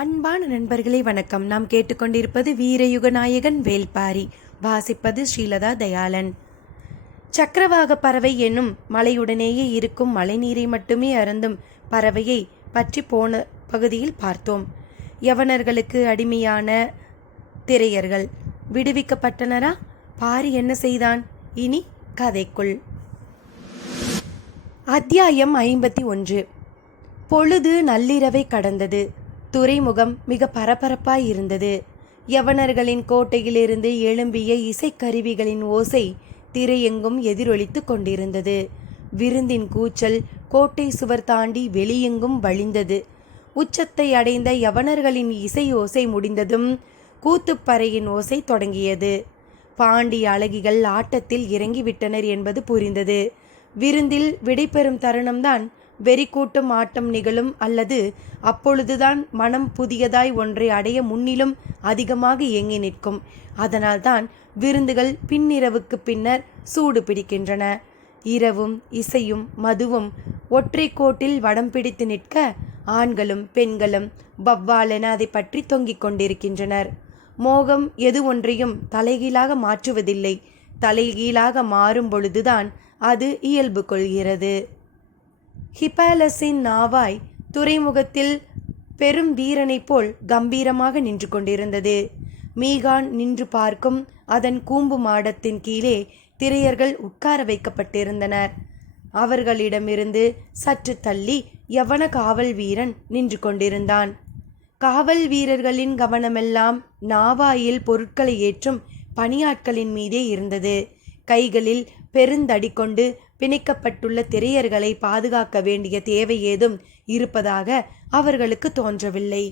அன்பான நண்பர்களே வணக்கம். நாம் கேட்டுக்கொண்டிருப்பது வீரயுக நாயகன் வேல்பாரி. வாசிப்பது ஸ்ரீலதா தயாளன். சக்கரவாக பறவை என்னும் மலையுடனேயே இருக்கும் மழைநீரை மட்டுமே அருந்தும் பறவையை பற்றி போன பகுதியில் பார்த்தோம். யவனர்களுக்கு அடிமையான திரையர்கள் விடுவிக்கப்பட்டனரா? பாரி என்ன செய்தான்? இனி கதைக்குள். அத்தியாயம் 51. பொழுது நள்ளிரவை கடந்தது. துறைமுகம் மிக பரபரப்பாய் இருந்தது. யவனர்களின் கோட்டையிலிருந்து எழும்பிய இசைக்கருவிகளின் ஓசை திரையெங்கும் எதிரொலித்து கொண்டிருந்தது. விருந்தின் கூச்சல் கோட்டை சுவர் தாண்டி வெளியெங்கும் வழிந்தது. உச்சத்தை அடைந்த யவனர்களின் இசை ஓசை முடிந்ததும் கூத்துப்பறையின் ஓசை தொடங்கியது. பாண்டிய அழகிகள் ஆட்டத்தில் இறங்கிவிட்டனர் என்பது புரிந்தது. விருந்தில் விடைபெறும் தருணம்தான் வெறிக்கூட்டும் ஆட்டம் நிகழும், அல்லது அப்பொழுதுதான் மனம் புதியதாய் ஒன்றை அடைய முன்னிலும் அதிகமாக இயங்கி நிற்கும். அதனால்தான் விருந்துகள் பின்னிரவுக்கு பின்னர் சூடு பிடிக்கின்றன. இரவும் இசையும் மதுவும் ஒற்றை கோட்டில் வடம் பிடித்து நிற்க ஆண்களும் பெண்களும் வவ்வாலென அதை பற்றி தொங்கிக் கொண்டிருக்கின்றனர். மோகம் எது ஒன்றையும் தலைகீழாக மாற்றுவதில்லை. தலைகீழாக மாறும் பொழுதுதான் அது இயல்பு கொள்கிறது. ஹிப்பாலஸின் நாவாய் துறைமுகத்தில் பெரும் வீரனைப் போல் கம்பீரமாக நின்று கொண்டிருந்தது. மீகான் நின்று பார்க்கும் அதன் கூம்பு மாடத்தின் கீழே திரையர்கள் உட்கார வைக்கப்பட்டிருந்தனர். அவர்களிடமிருந்து சற்று தள்ளி யவன காவல் வீரன் நின்று கொண்டிருந்தான். காவல் வீரர்களின் கவனமெல்லாம் நாவாயில் பொருட்களை ஏற்றும் பணியாட்களின் மீதே இருந்தது. கைகளில் பெருந்தடி கொண்டு பிணைக்கப்பட்டுள்ள திரையர்களை பாதுகாக்க வேண்டிய தேவை ஏதும் இருப்பதாக அவர்களுக்கு தோன்றவில்லை.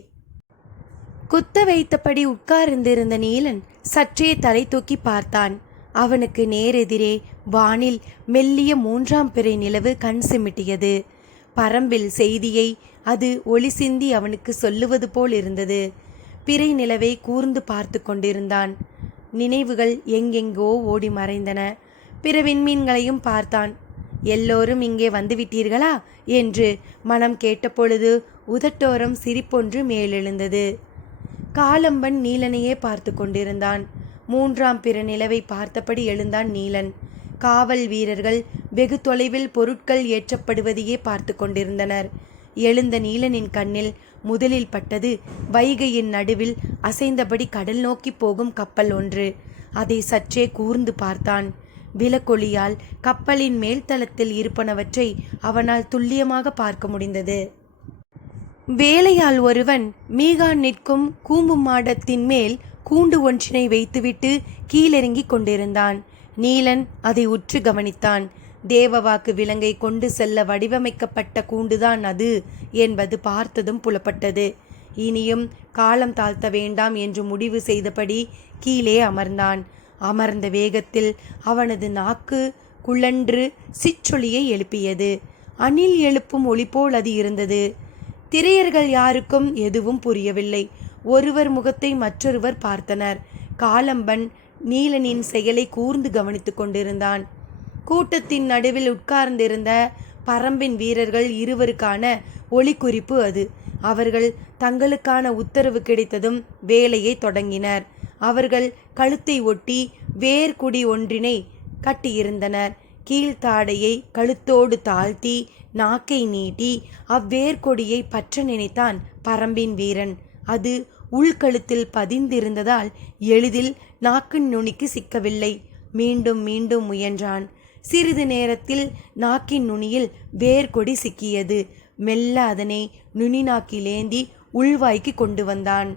குத்த வைத்தபடி உட்கார்ந்திருந்த நீலன் சற்றே தலை தூக்கி பார்த்தான். அவனுக்கு நேரெதிரே வானில் மெல்லிய 3ஆம் பிறை நிலவு கண் சிமிட்டியது. பரம்பில் செய்தியை அது ஒளி சிந்தி அவனுக்கு சொல்லுவது போல் இருந்தது. பிறை நிலவை கூர்ந்து பார்த்து கொண்டிருந்தான். நினைவுகள் எங்கெங்கோ ஓடி மறைந்தன. பிற விண்மீன்களையும் பார்த்தான். எல்லோரும் இங்கே வந்துவிட்டீர்களா என்று மனம் கேட்டபொழுது உதட்டோரம் சிரிப்பொன்று மேலெழுந்தது. காலம்பன் நீலனையே பார்த்து கொண்டிருந்தான். 3ஆம் பிற நிலவை பார்த்தபடி எழுந்தான் நீலன். காவல் வீரர்கள் வெகு தொலைவில் பொருட்கள் ஏற்றப்படுவதையே பார்த்து கொண்டிருந்தனர். எழுந்த நீலனின் கண்ணில் முதலில் பட்டது வைகையின் நடுவில் அசைந்தபடி கடல் நோக்கி போகும் கப்பல் ஒன்று. அதை சற்றே கூர்ந்து பார்த்தான். விளக்கொளியால் கப்பலின் மேல்தளத்தில் இருப்பனவற்றை அவனால் துல்லியமாக பார்க்க முடிந்தது. வேலையால் ஒருவன் மீகான் நிற்கும் கூம்பு மாடத்தின் மேல் கூண்டு ஒன்றினை வைத்துவிட்டு கீழிறங்கி கொண்டிருந்தான். நீலன் அதை உற்று கவனித்தான். தேவவாக்கு விலங்கை கொண்டு செல்ல வடிவமைக்கப்பட்ட கூண்டுதான் அது என்பது பார்த்ததும் புலப்பட்டது. இனியும் காலம் தாழ்த்த வேண்டாம் என்று முடிவு செய்தபடி கீழே அமர்ந்தான். அமர்ந்த வேகத்தில் அவனது நாக்கு குழன்று சிற்றொலியை எழுப்பியது. அணில் எழுப்பும் ஒளி போல் அது இருந்தது. திரையர்கள் யாருக்கும் எதுவும் புரியவில்லை. ஒருவர் முகத்தை மற்றொருவர் பார்த்தனர். காலம்பன் நீலனின் செயலை கூர்ந்து கவனித்துக் கொண்டிருந்தான். கூட்டத்தின் நடுவில் உட்கார்ந்திருந்த பரம்பின் வீரர்கள் இருவருக்கான ஒளி குறிப்பு அது. அவர்கள் தங்களுக்கான உத்தரவு கிடைத்ததும் வேலையை தொடங்கினர். அவர்கள் கழுத்தை ஒட்டி வேர்குடி ஒன்றினை கட்டியிருந்தனர். கீழ்த்தாடையை கழுத்தோடு தாழ்த்தி நாக்கை நீட்டி அவ்வேர்கொடியை பற்ற நினைத்தான் பரம்பின் வீரன். அது உள்கழுத்தில் பதிந்திருந்ததால் எளிதில் நாக்கின் நுனிக்கு சிக்கவில்லை. மீண்டும் மீண்டும் முயன்றான். சிறிது நேரத்தில் நாக்கின் நுனியில் வேர்கொடி சிக்கியது. மெல்ல அதனை நுனி நாக்கிலேந்தி உள்வாய்க்கு கொண்டு வந்தான்.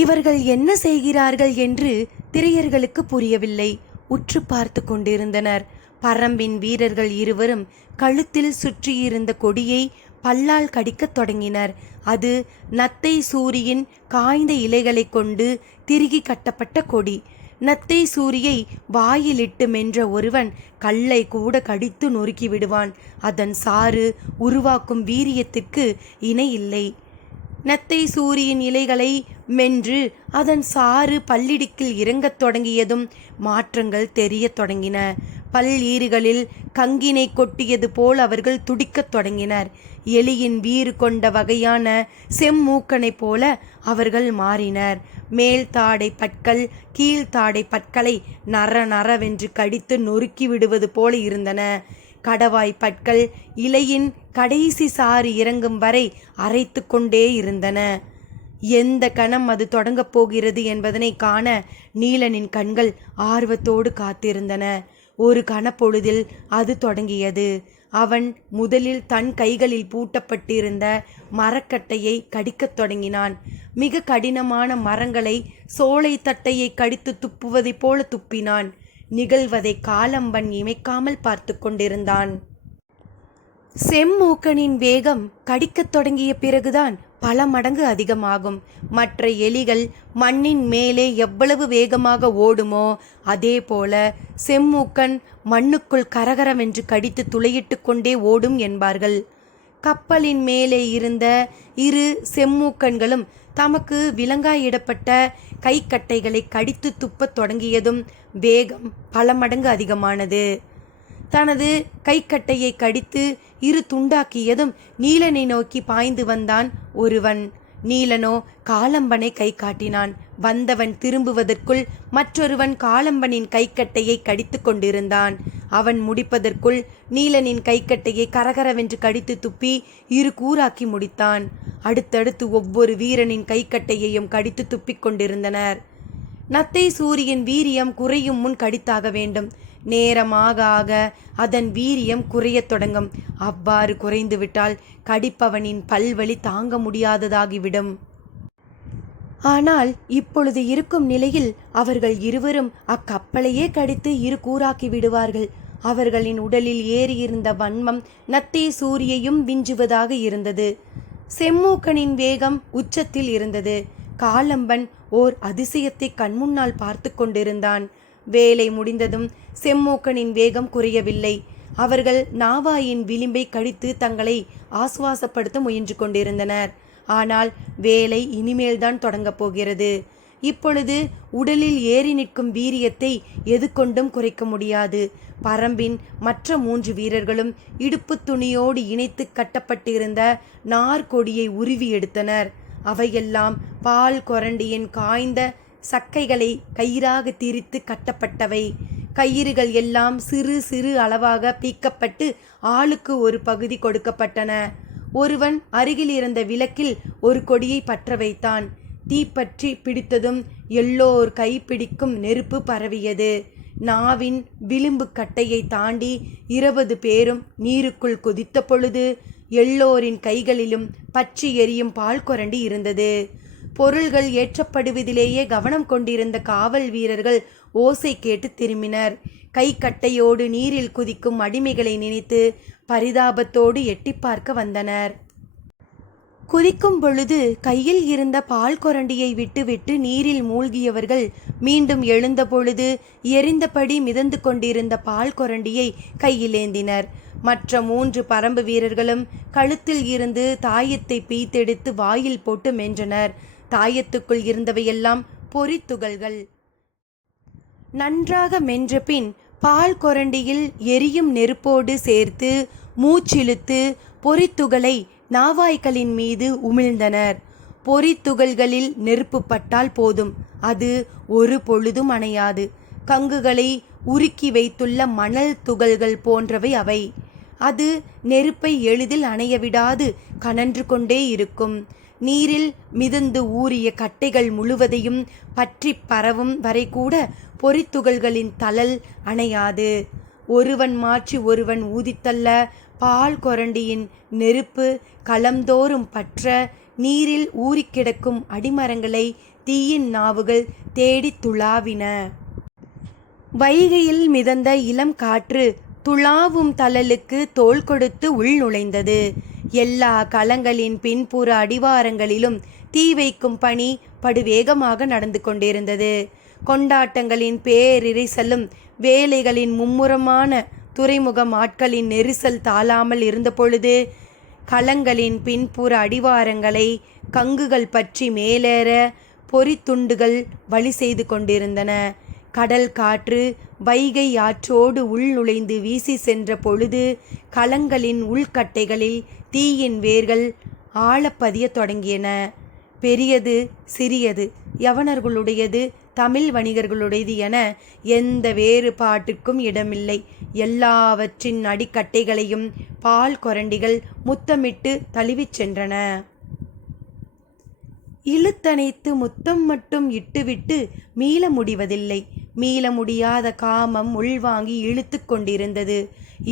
இவர்கள் என்ன செய்கிறார்கள் என்று திரையர்களுக்கு புரியவில்லை. உற்று பார்த்து கொண்டிருந்தனர். பரம்பின் வீரர்கள் இருவரும் கழுத்தில் சுற்றியிருந்த கொடியை பல்லால் கடிக்கத் தொடங்கினர். அது நத்தை சூரியின் காய்ந்த இலைகளை கொண்டு திருகி கட்டப்பட்ட கொடி. நத்தை சூரியை வாயிலிட்டு மென்ற ஒருவன் கல்லை கூட கடித்து நொறுக்கி விடுவான். அதன் சாறு உருவாக்கும் வீரியத்திற்கு இணை இல்லை. நத்தை சூரியின் இலைகளை மென்று அதன் சாறு பல்லிடுக்கில் இறங்கத் தொடங்கியதும் மாற்றங்கள் தெரியத் தொடங்கின. பல் ஈறுகளில் கங்கினை கொட்டியது போல் அவர்கள் துடிக்கத் தொடங்கினர். எலியின் வீறு கொண்ட வகையான செம்மூக்கனைப் போல அவர்கள் மாறினர். மேல்தாடை பற்கள் கீழ்த்தாடை பற்களை நர நரவென்று கடித்து நொறுக்கி விடுவது போல இருந்தன. கடவாய் பற்கள் இலையின் கடைசி சாறு இறங்கும் வரை அரைத்து கொண்டே இருந்தன. எந்த கணம் அது தொடங்கப் போகிறது என்பதனை காண நீலனின் கண்கள் ஆர்வத்தோடு காத்திருந்தன. ஒரு கணப்பொழுதில் அது தொடங்கியது. அவன் முதலில் தன் கைகளில் பூட்டப்பட்டிருந்த மரக்கட்டையை கடிக்கத் தொடங்கினான். மிக கடினமான மரங்களை சோலை தட்டையை கடித்து துப்புவதைப் போல துப்பினான். நிகழ்வதை காலம்பன் இமைக்காமல் பார்த்து கொண்டிருந்தான். செம்மூக்கனின் வேகம் கடிக்கத் தொடங்கிய பிறகுதான் பல மடங்கு அதிகமாகும். மற்ற எலிகள் மண்ணின் மேலே எவ்வளவு வேகமாக ஓடுமோ அதே போல செம்மூக்கன் மண்ணுக்குள் கரகரவென்று கடித்து துளையிட்டு கொண்டே ஓடும் என்பார்கள். கப்பலின் மேலே இருந்த இரு செம்மூக்கன்களும் தமக்கு விலங்காயிடப்பட்ட கைக்கட்டைகளை கடித்து துப்பத் தொடங்கியதும் வேகம் பல மடங்கு அதிகமானது. தனது கைக்கட்டையை கடித்து இரு துண்டாக்கியதும் நீலனை நோக்கி பாய்ந்து வந்தான் ஒருவன். நீலனோ காலம்பனை கை காட்டினான். வந்தவன் திரும்புவதற்குள் மற்றொருவன் காலம்பனின் கைக்கட்டையை கடித்து கொண்டிருந்தான். அவன் முடிப்பதற்குள் நீலனின் கைக்கட்டையை கரகரவென்று கடித்து துப்பி இரு கூறாக்கி முடித்தான். அடுத்தடுத்து ஒவ்வொரு வீரனின் கைக்கட்டையையும் கடித்து துப்பிக் கொண்டிருந்தனர். நத்தை சூரியின் வீரியம் குறையும் முன் கடித்தாக வேண்டும். நேரமாக ஆக அதன் வீரியம் குறையத் தொடங்கும். அவ்வாறு குறைந்துவிட்டால் கடிப்பவனின் பல்வலி தாங்க முடியாததாகிவிடும். ஆனால் இப்பொழுது இருக்கும் நிலையில் அவர்கள் இருவரும் அக்கப்பலையே கடித்து இரு கூறாக்கி விடுவார்கள். அவர்களின் உடலில் ஏறியிருந்த வன்மம் நத்தை சூரியையும் விஞ்சுவதாக இருந்தது. செம்மூக்கனின் வேகம் உச்சத்தில் இருந்தது. காலம்பன் ஓர் அதிசயத்தை கண்முன்னால் பார்த்து கொண்டிருந்தான். வேலை முடிந்ததும் செம்மூக்கனின் வேகம் குறையவில்லை. அவர்கள் நாவாயின் விளிம்பை கடித்து தங்களை ஆசுவாசப்படுத்த முயன்று கொண்டிருந்தனர். ஆனால் வேலை இனிமேல்தான் தொடங்கப் போகிறது. இப்பொழுது உடலில் ஏறி நிற்கும் வீரியத்தை எது கொண்டும் குறைக்க முடியாது. பரம்பின் மற்ற 3 வீரர்களும் இடுப்பு துணியோடு இணைத்து கட்டப்பட்டிருந்த நார்கொடியை உருவி எடுத்தனர். அவையெல்லாம் பால் கொரண்டியின் காய்ந்த சக்கைகளை கயிறாக திரித்து கட்டப்பட்டவை. கயிறுகள் எல்லாம் சிறு சிறு அளவாக பீக்கப்பட்டு ஆளுக்கு ஒரு பகுதி கொடுக்கப்பட்டன. ஒருவன் அருகில் இருந்த விளக்கில் ஒரு கொடியை பற்ற வைத்தான். தீப்பற்றி பிடித்ததும் எல்லோர் கைப்பிடிக்கும் நெருப்பு பரவியது. நாவின் விளிம்பு கட்டையை தாண்டி 20 பேரும் நீருக்குள் குதித்த பொழுது எல்லோரின் கைகளிலும் பற்றி எரியும் பால் கொரண்டி இருந்தது. பொருள்கள் ஏற்றப்படுவதிலேயே கவனம் கொண்டிருந்த காவல் வீரர்கள் ஓசை கேட்டு திரும்பினர். கைக்கட்டையோடு நீரில் குதிக்கும் அடிமைகளை நினைத்து பரிதாபத்தோடு எட்டி பார்க்க வந்தனர். குதிக்கும் பொழுது கையில் இருந்த பால் கொரண்டியை விட்டுவிட்டு நீரில் மூழ்கியவர்கள் மீண்டும் எழுந்த பொழுது எரிந்தபடி மிதந்து கொண்டிருந்த பால் கொரண்டியை கையிலேந்தினர். மற்ற 3 பரம்பு வீரர்களும் கழுத்தில் இருந்து தாயத்தை பீத்தெடுத்து வாயில் போட்டு மென்றனர். தாயத்துக்குள் இருந்தவையெல்லாம் பொறித்துகள்கள். நன்றாக மென்ற பின் பால் கொரண்டியில் எரியும் நெருப்போடு சேர்த்து மூச்சிழுத்து பொறித்துகளை நாவாய்களின் மீது உமிழ்ந்தனர். பொறித்துகள்களில் நெருப்பு பட்டால் போதும், அது ஒரு பொழுதும் அணையாது. கங்குகளை உருக்கி வைத்துள்ள மணல் துகள்கள் போன்றவை அவை. அது நெருப்பை எளிதில் அணையவிடாது கனன்று கொண்டே இருக்கும். நீரில் மிதந்து ஊறிய கட்டைகள் முழுவதையும் பற்றி பரவும் வரை கூட பொறித்துகள்களின் தளல் அணையாது. ஒருவன் மாற்றி ஒருவன் ஊதித்தள்ள பால் கொரண்டியின் நெருப்பு களம்தோறும் பற்ற நீரில் ஊறிக்கிடக்கும் அடிமரங்களை தீயின் நாவுகள் தேடி துளாவின. வைகையில் மிதந்த இளம் காற்று துளாவும் தளலுக்கு தோள் கொடுத்து உள் நுழைந்தது. எல்லா களங்களின் பின்புற அடிவாரங்களிலும் தீ வைக்கும் பணி படுவேகமாக நடந்து கொண்டிருந்தது. கொண்டாட்டங்களின் பேரிரைசலும் வேலைகளின் மும்முரமான துறைமுகம் ஆட்களின் நெரிசல் தாழாமல் இருந்த பொழுது களங்களின் பின்புற அடிவாரங்களை கங்குகள் பற்றி மேலேற பொறித்துண்டுகள் வழி செய்து கொண்டிருந்தன. கடல் காற்று வைகை ஆற்றோடு உள் நுழைந்து வீசி சென்ற பொழுது கலங்களின் உள்கட்டைகளில் தீயின் வேர்கள் ஆழப்பதிய தொடங்கியன. பெரியது சிறியது, யவனர்களுடையது தமிழ் வணிகர்களுடையது என எந்த வேறுபாட்டிற்கும் இடமில்லை. எல்லாவற்றின் அடிக்கட்டைகளையும் பால் கொரண்டிகள் முத்தமிட்டு தழுவிச் சென்றன. இழுத்தணைத்து முத்தம் மட்டும் இட்டுவிட்டு மீள முடிவதில்லை. மீள முடியாத காமம் உள்வாங்கி இழுத்து கொண்டிருந்தது.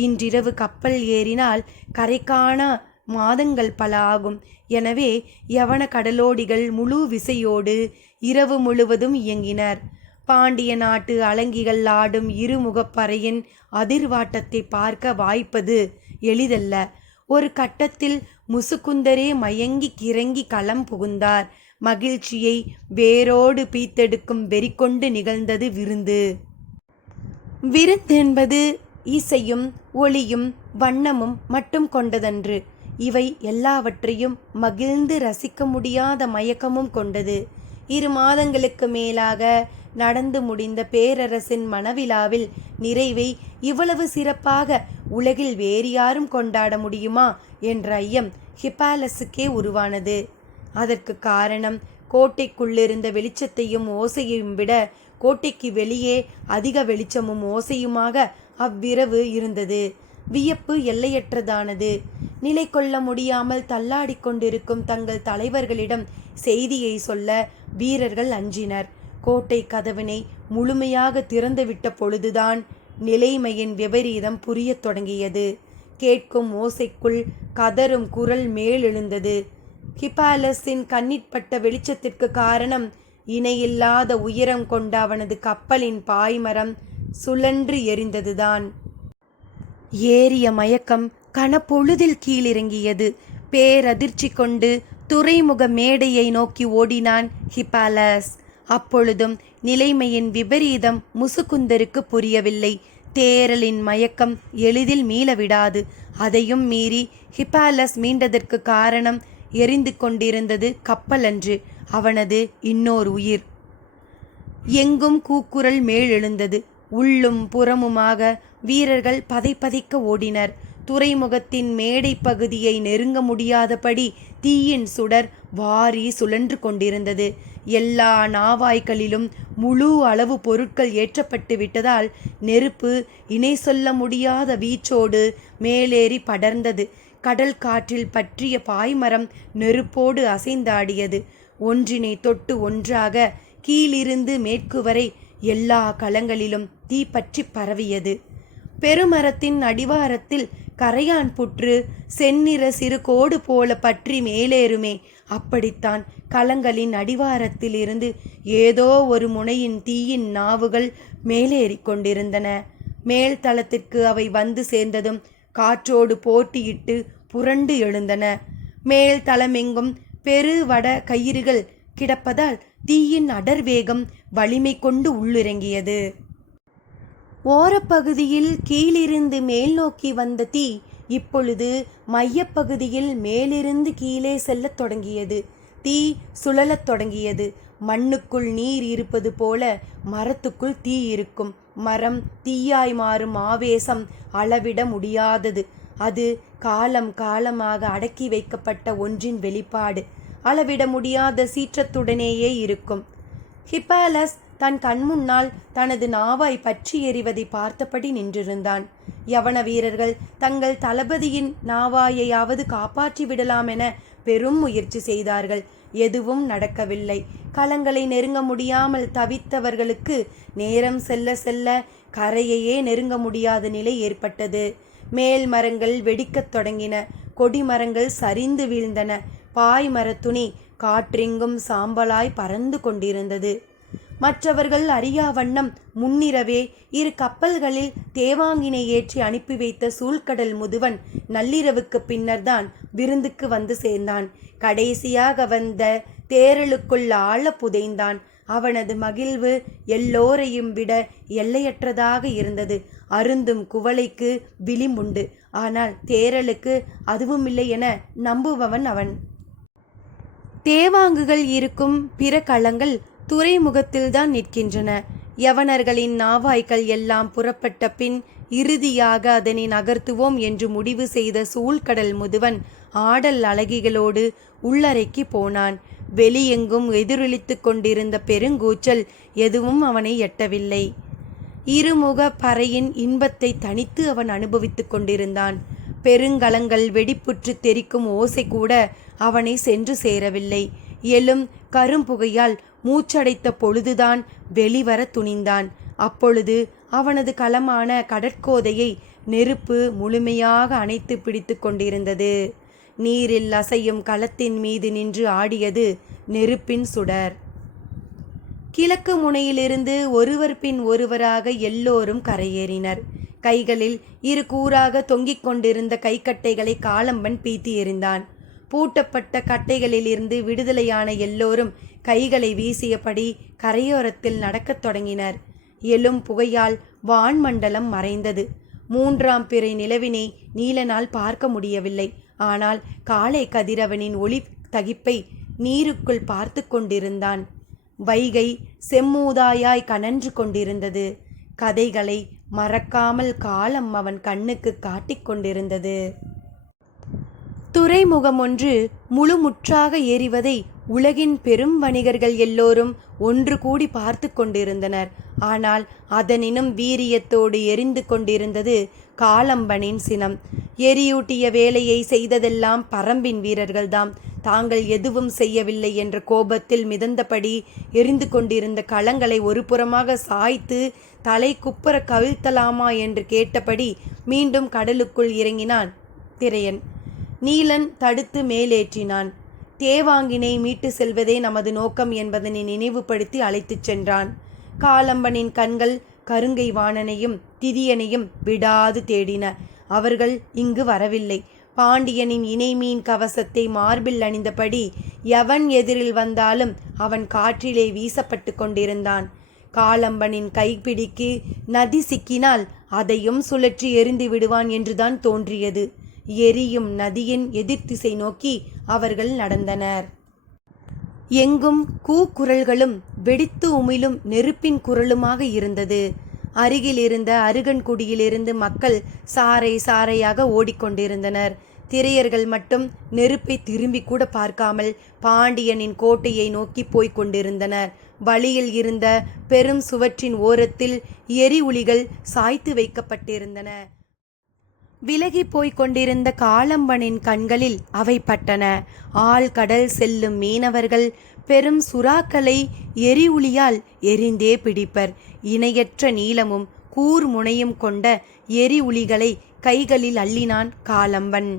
இன்றிரவு கப்பல் ஏறினால் கரைக்கான மாதங்கள் பல ஆகும். எனவே யவன கடலோடிகள் முழு விசையோடு இரவு முழுவதும் இயங்கினர். பாண்டிய நாட்டு அலங்கிகள் ஆடும் இருமுகப்பறையின் அதிர்வாட்டத்தை பார்க்க வாய்ப்பது எளிதல்ல. ஒரு கட்டத்தில் முசுகுந்தரே மயங்கி கிறங்கி களம் புகுந்தார். மகிழ்ச்சியை வேரோடு பீத்தெடுக்கும் வெறிகொண்டு நிகழ்ந்தது விருந்து. விருந்தென்பது இசையும் ஒளியும் வண்ணமும் மட்டும் கொண்டதன்று. இவை எல்லாவற்றையும் மகிழ்ந்து ரசிக்க முடியாத மயக்கமும் கொண்டது. 2 மாதங்களுக்கு மேலாக நடந்து முடிந்த பேரரசின் மணவிழாவில் நிறைவை இவ்வளவு சிறப்பாக உலகில் வேறு யாரும் கொண்டாட முடியுமா என்ற ஐயம் ஹிப்பாலஸுக்கே உருவானது. அதற்கு காரணம் கோட்டைக்குள்ளிருந்த வெளிச்சத்தையும் ஓசையையும் விட கோட்டைக்கு வெளியே அதிக வெளிச்சமும் ஓசையுமாக அவ்விரவு இருந்தது. வியப்பு எல்லையற்றதானது. நிலை கொள்ள முடியாமல் தள்ளாடி கொண்டிருக்கும் தங்கள் தலைவர்களிடம் செய்தியை சொல்ல வீரர்கள் அஞ்சினர். கோட்டை கதவினை முழுமையாக திறந்துவிட்ட பொழுதுதான் நிலைமையின் விபரீதம் புரியத் தொடங்கியது. கேட்கும் ஓசைக்குள் கதரும் குரல் மேலெழுந்தது. ஹிப்பாலஸின் கண்ணிற்பட்ட வெளிச்சத்திற்கு காரணம் இணையில்லாத உயரம் கொண்ட அவனது கப்பலின் பாய்மரம் சுழன்று எரிந்ததுதான். ஏறிய மயக்கம் கனப்பொழுதில் கீழிறங்கியது. பேரதிர்ச்சி கொண்டு துறைமுக மேடையை நோக்கி ஓடினான் ஹிப்பாலஸ். அப்பொழுதும் நிலைமையின் விபரீதம் முசுகுந்தருக்கு புரியவில்லை. தேரலின் மயக்கம் எளிதில் மீளவிடாது. அதையும் மீறி ஹிப்பாலஸ் மீண்டதற்கு காரணம் எரிந்து கொண்டிருந்தது கப்பலன்று, அவனது இன்னொரு உயிர். எங்கும் கூக்குரல் மேலெழுந்தது. உள்ளும் புறமுமாக வீரர்கள் பதைப்பதைக்க ஓடினர். துறைமுகத்தின் மேடை பகுதியை நெருங்க முடியாதபடி தீயின் சுடர் வாரி சுழன்று கொண்டிருந்தது. எல்லா நாவாய்களிலும் முழு அளவு பொருட்கள் ஏற்றப்பட்டு விட்டதால் நெருப்பு இணை சொல்ல முடியாத வீச்சோடு மேலேறி படர்ந்தது. கடல் காற்றில் பற்றிய பாய்மரம் நெருப்போடு அசைந்தாடியது. ஒன்றினை தொட்டு ஒன்றாக கீழிருந்து மேற்கு வரை எல்லா களங்களிலும் தீப்பற்றி பரவியது. பெருமரத்தின் அடிவாரத்தில் கரையான் புற்று செந்நிற சிறு கோடு போல பற்றி மேலேறுமே, அப்படித்தான் களங்களின் அடிவாரத்தில் இருந்து ஏதோ ஒரு முனையின் தீயின் நாவுகள் மேலேறி கொண்டிருந்தன. மேல் தளத்திற்கு அவை வந்து சேர்ந்ததும் காற்றோடு போட்டியிட்டு புரண்டு எழுந்தன. மேல் தளமெங்கும் பெரு வட கயிறுகள் கிடப்பதால் தீயின் அடர்வேகம் வலிமை கொண்டு உள்ளிறங்கியது. ஓரப்பகுதியில் கீழிருந்து மேல் நோக்கி வந்த தீ இப்பொழுது மையப்பகுதியில் மேலிருந்து கீழே செல்லத் தொடங்கியது. தீ சுழலத் தொடங்கியது. மண்ணுக்குள் நீர் இருப்பது போல மரத்துக்குள் தீ இருக்கும். மரம் தீயாய் மாறும் ஆவேசம் அளவிட முடியாதது. அது காலம் காலமாக அடக்கி வைக்கப்பட்ட ஒன்றின் வெளிப்பாடு. அளவிட முடியாத சீற்றத்துடனேயே இருக்கும். ஹிப்பாலஸ் தன் கண்முன்னால் தனது நாவாய் பற்றி எறிவதை பார்த்தபடி நின்றிருந்தான். யவன வீரர்கள் தங்கள் தளபதியின் நாவாயையாவது காப்பாற்றி விடலாம் என பெரும் முயற்சி செய்தார்கள். எதுவும் நடக்கவில்லை. களங்களை நெருங்க முடியாமல் தவித்தவர்களுக்கு நேரம் செல்ல செல்ல கரையையே நெருங்க முடியாத நிலை ஏற்பட்டது. மேல் மரங்கள் வெடிக்கத் தொடங்கின. கொடிமரங்கள் சரிந்து வீழ்ந்தன. பாய்மரத்துணி காற்றெங்கும் சாம்பலாய் பறந்து கொண்டிருந்தது. மற்றவர்கள் அறியா வண்ணம் முன்னிரவே 2 கப்பல்களில் தேவாங்கினை ஏற்றி அனுப்பி வைத்த சூழ்கடல் முதுவன் நள்ளிரவுக்கு பின்னர்தான் விருந்துக்கு வந்து சேர்ந்தான். கடைசியாக வந்த தேரலுக்குள் ஆழ புதைந்தான். அவனது மகிழ்வு எல்லோரையும் விட எல்லையற்றதாக இருந்தது. அருந்தும் குவளைக்கு விளிம்புண்டு, ஆனால் தேரலுக்கு அதுவுமில்லை என நம்புபவன் அவன். தேவாங்குகள் இருக்கும் பிற களங்கள் துறைமுகத்தில்தான் நிற்கின்றன. யவனர்களின் நாவாய்கள் எல்லாம் புறப்பட்ட பின் இறுதியாக அதனை நகர்த்துவோம் என்று முடிவு செய்த சூழ்கடல் முதுவன் ஆடல் அழகிகளோடு உள்ளறைக்கு போனான். வெளியெங்கும் எதிரொலித்து கொண்டிருந்த பெருங்கூச்சல் எதுவும் அவனை எட்டவில்லை. இருமுக பறையின் இன்பத்தை தனித்து அவன் அனுபவித்துக் கொண்டிருந்தான். பெருங்கலங்கள் வெடிப்புற்று தெரிக்கும் ஓசை கூட அவனை சென்று சேரவில்லை. எழும் கரும்புகையால் மூச்சடைத்த பொழுதுதான் வெளிவர துணிந்தான். அப்பொழுது அவனது களமான கடற்கோதையை நெருப்பு முழுமையாக அணைத்து பிடித்து கொண்டிருந்தது. நீரில் அசையும் களத்தின் மீது நின்று ஆடியது நெருப்பின் சுடர். கிழக்கு முனையிலிருந்து ஒருவர் பின் ஒருவராக எல்லோரும் கரையேறினர். கைகளில் இரு கூறாக தொங்கிக் கொண்டிருந்த கைக்கட்டைகளை காலம்பன் பீத்தி எறிந்தான். பூட்டப்பட்ட கட்டைகளிலிருந்து விடுதலையான எல்லோரும் கைகளை வீசியபடி கரையோரத்தில் நடக்கத் தொடங்கினர். எழும் புகையால் வான்மண்டலம் மறைந்தது. 3ஆம் பிறை நிலவினை நீலனால் பார்க்க முடியவில்லை. ஆனால் காலை கதிரவனின் ஒளி தகிப்பை நீருக்குள் பார்த்து கொண்டிருந்தான். வைகை செம்மூதாயாய் கனன்று கொண்டிருந்தது. கதைகளை மறக்காமல் காலம் அவன் கண்ணுக்கு காட்டிக் கொண்டிருந்தது. துறைமுகம் ஒன்று முழுமுற்றாக எரிவதை உலகின் பெரும் வணிகர்கள் எல்லோரும் ஒன்று கூடி பார்த்து கொண்டிருந்தனர். ஆனால் அதனினும் வீரியத்தோடு எரிந்து கொண்டிருந்தது காலம்பனின் சினம். எரியூட்டிய வேலையை செய்ததெல்லாம் பரம்பின் வீரர்கள்தாம். தாங்கள் எதுவும் செய்யவில்லை என்ற கோபத்தில் மிதந்தபடி எரிந்து கொண்டிருந்த களங்களை ஒரு புறமாக சாய்த்து தலை குப்புற கவிழ்த்தலாமா என்று கேட்டபடி மீண்டும் கடலுக்குள் இறங்கினான் திரையன். நீலன் தடுத்து மேலேற்றினான். தேவாங்கினை மீட்டு செல்வதே நமது நோக்கம் என்பதனை நினைவுபடுத்தி அழைத்துச் சென்றான். காலம்பனின் கண்கள் கருங்கை வாணனையும் திதியனையும் விடாது தேடின. அவர்கள் இங்கு வரவில்லை. பாண்டியனின் இணைமீன் கவசத்தை மார்பில் அணிந்தபடி எவன் எதிரில் வந்தாலும் அவன் காற்றிலே வீசப்பட்டு கொண்டிருந்தான். காலம்பனின் கைப்பிடிக்கு நதி சிக்கினால் அதையும் சுழற்றி எறிந்து விடுவான் என்றுதான் தோன்றியது. எரியும் நதியின் எதிர்த்திசை நோக்கி அவர்கள் நடந்தனர். எங்கும் கூக்குரல்களும் வெடித்து உமிழும் நெருப்பின் குரலுமாக இருந்தது. அருகில் இருந்த அருகன்குடியிலிருந்து மக்கள் சாறை சாறையாக ஓடிக்கொண்டிருந்தனர். திரையர்கள் மட்டும் நெருப்பை திரும்பி கூட பார்க்காமல் பாண்டியனின் கோட்டையை நோக்கி போய்க் கொண்டிருந்தனர். வழியில் இருந்த பெரும் சுவற்றின் ஓரத்தில் எரி உளிகள் சாய்த்து வைக்கப்பட்டிருந்தன. விலகி போய்க் கொண்டிருந்த காலம்பனின் கண்களில் அவை பட்டன. ஆழ்கடல் செல்லும் மீனவர்கள் பெரும் சுறாக்களை எரி உளியால் எரிந்தே பிடிப்பர். இணையற்ற நீளமும் கூர்முனையும் கொண்ட எரி உளிகளை கைகளில் அள்ளினான் காலம்பன்.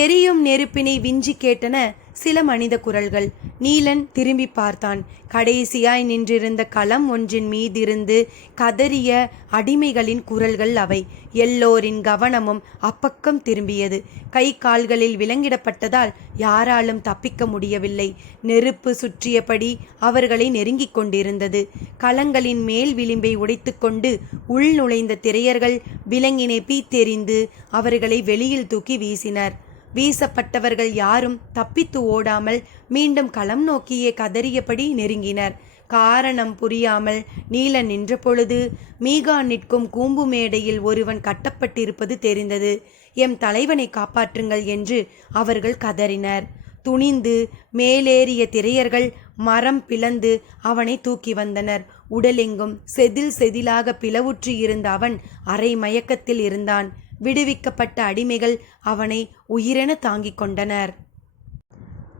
எரியும் நெருப்பினை விஞ்சி கேட்டன சில மனித குரல்கள். நீலன் திரும்பி பார்த்தான். கடைசியாய் நின்றிருந்த களம் ஒன்றின் மீதிருந்து கதறிய அடிமைகளின் குரல்கள் அவை. எல்லோரின் கவனமும் அப்பக்கம் திரும்பியது. கை கால்களில் விலங்கிடப்பட்டதால் யாராலும் தப்பிக்க முடியவில்லை. நெருப்பு சுற்றியபடி அவர்களை நெருங்கிக் கொண்டிருந்தது. களங்களின் மேல் விளிம்பை உடைத்து கொண்டு உள் நுழைந்த திரையர்கள் விலங்கினை பீத்தெறிந்து அவர்களை வெளியில் தூக்கி வீசினர். வீசப்பட்டவர்கள் யாரும் தப்பித்து ஓடாமல் மீண்டும் களம் நோக்கியே கதறியபடி நெருங்கினர். காரணம் புரியாமல் நீலன் நின்ற பொழுது மீகான் நிற்கும் கூம்பு மேடையில் ஒருவன் கட்டப்பட்டிருப்பது தெரிந்தது. எம் தலைவனை காப்பாற்றுங்கள் என்று அவர்கள் கதறினர். துணிந்து மேலேறிய திரையர்கள் மரம் பிளந்து அவனை தூக்கி வந்தனர். உடலெங்கும் செதில் செதிலாக பிளவுற்று இருந்த அவன் அரை மயக்கத்தில் இருந்தான். விடுவிக்கப்பட்ட அடிமைகள் அவனை உயிரென தாங்கிக் கொண்டனர்.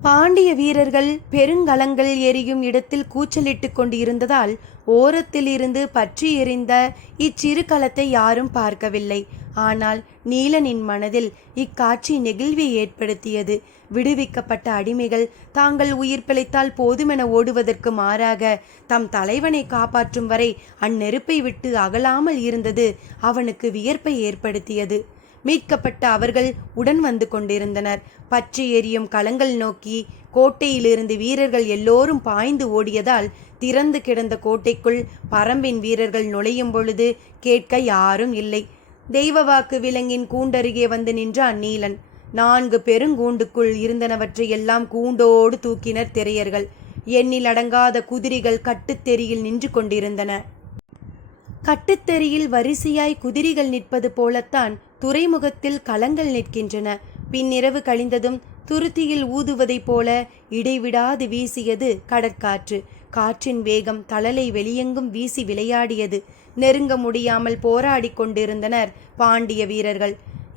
பாண்டிய வீரர்கள் பெருங்கலங்கள் எரியும் இடத்தில் கூச்சலிட்டு கொண்டு இருந்ததால் ஓரத்தில் இருந்து பற்றி எறிந்த இச்சிறு களத்தை யாரும் பார்க்கவில்லை. ஆனால் நீலனின் மனதில் இக்காட்சி நெகிழ்வை ஏற்படுத்தியது. விடுவிக்கப்பட்ட அடிமைகள் தாங்கள் உயிர் பிழைத்தால் போதுமென ஓடுவதற்கு மாறாக தம் தலைவனை காப்பாற்றும் வரை அந்நெருப்பை விட்டு அகலாமல் இருந்தது அவனுக்கு வியர்ப்பை ஏற்படுத்தியது. மீட்கப்பட்ட அவர்கள் உடன் வந்து கொண்டிருந்தனர். பற்றி எரியும் களங்கள் நோக்கி கோட்டையிலிருந்து வீரர்கள் எல்லோரும் பாய்ந்து ஓடியதால் திறந்து கிடந்த கோட்டைக்குள் பரம்பின் வீரர்கள் நுழையும் பொழுது கேட்க யாரும் இல்லை. தெய்வவாக்கு விலங்கின் கூண்டருகே வந்து நின்றான் நீலன். 4 பெருங்கூண்டுக்குள் இருந்தனவற்றை எல்லாம் கூண்டோடு தூக்கினர் திரையர்கள். எண்ணிலடங்காத குதிரைகள் கட்டுத்தெரியில் நின்று கொண்டிருந்தன. கட்டுத்தெரியில் வரிசையாய் குதிரைகள் நிற்பது போலத்தான் துறைமுகத்தில் கலங்கள் நிற்கின்றன. பின்னிரவு கழிந்ததும் துருத்தியில் ஊதுவதைப் போல இடைவிடாது வீசியது கடற்காற்று. காற்றின் வேகம் தழலை வெளியெங்கும் வீசி விளையாடியது. நெருங்க முடியாமல் போராடி கொண்டிருந்தனர் பாண்டிய வீரர்கள்.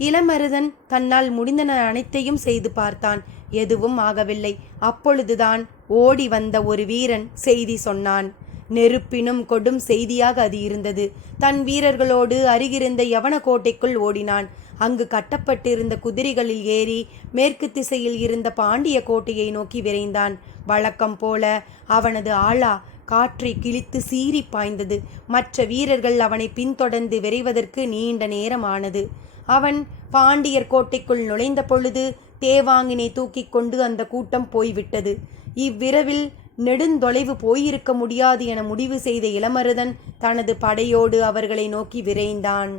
இளமருதன் தன்னால் முடிந்தன அனைத்தையும் செய்து பார்த்தான். எதுவும் ஆகவில்லை. அப்பொழுதுதான் ஓடி வந்த ஒரு வீரன் செய்தி சொன்னான். நெருப்பினும் கொடும் செய்தியாக அது இருந்தது. தன் வீரர்களோடு அருகிருந்த யவன கோட்டைக்குள் ஓடினான். அங்கு கட்டப்பட்டிருந்த குதிரைகளில் ஏறி மேற்கு திசையில் இருந்த பாண்டிய கோட்டையை நோக்கி விரைந்தான். வழக்கம் போல அவனது ஆளா காற்றை கிழித்து சீறி பாய்ந்தது. மற்ற வீரர்கள் அவனை பின்தொடர்ந்து விரைவதற்கு நீண்ட நேரம் ஆனது. அவன் பாண்டியர் கோட்டைக்குள் நுழைந்த பொழுது தேவாங்கினை தூக்கி கொண்டு அந்த கூட்டம் போய்விட்டது. இவ்விரவில் நெடுந்தொலைவு போயிருக்க முடியாது என முடிவு செய்த இளமருதன் தனது படையோடு அவர்களை நோக்கி விரைந்தான்.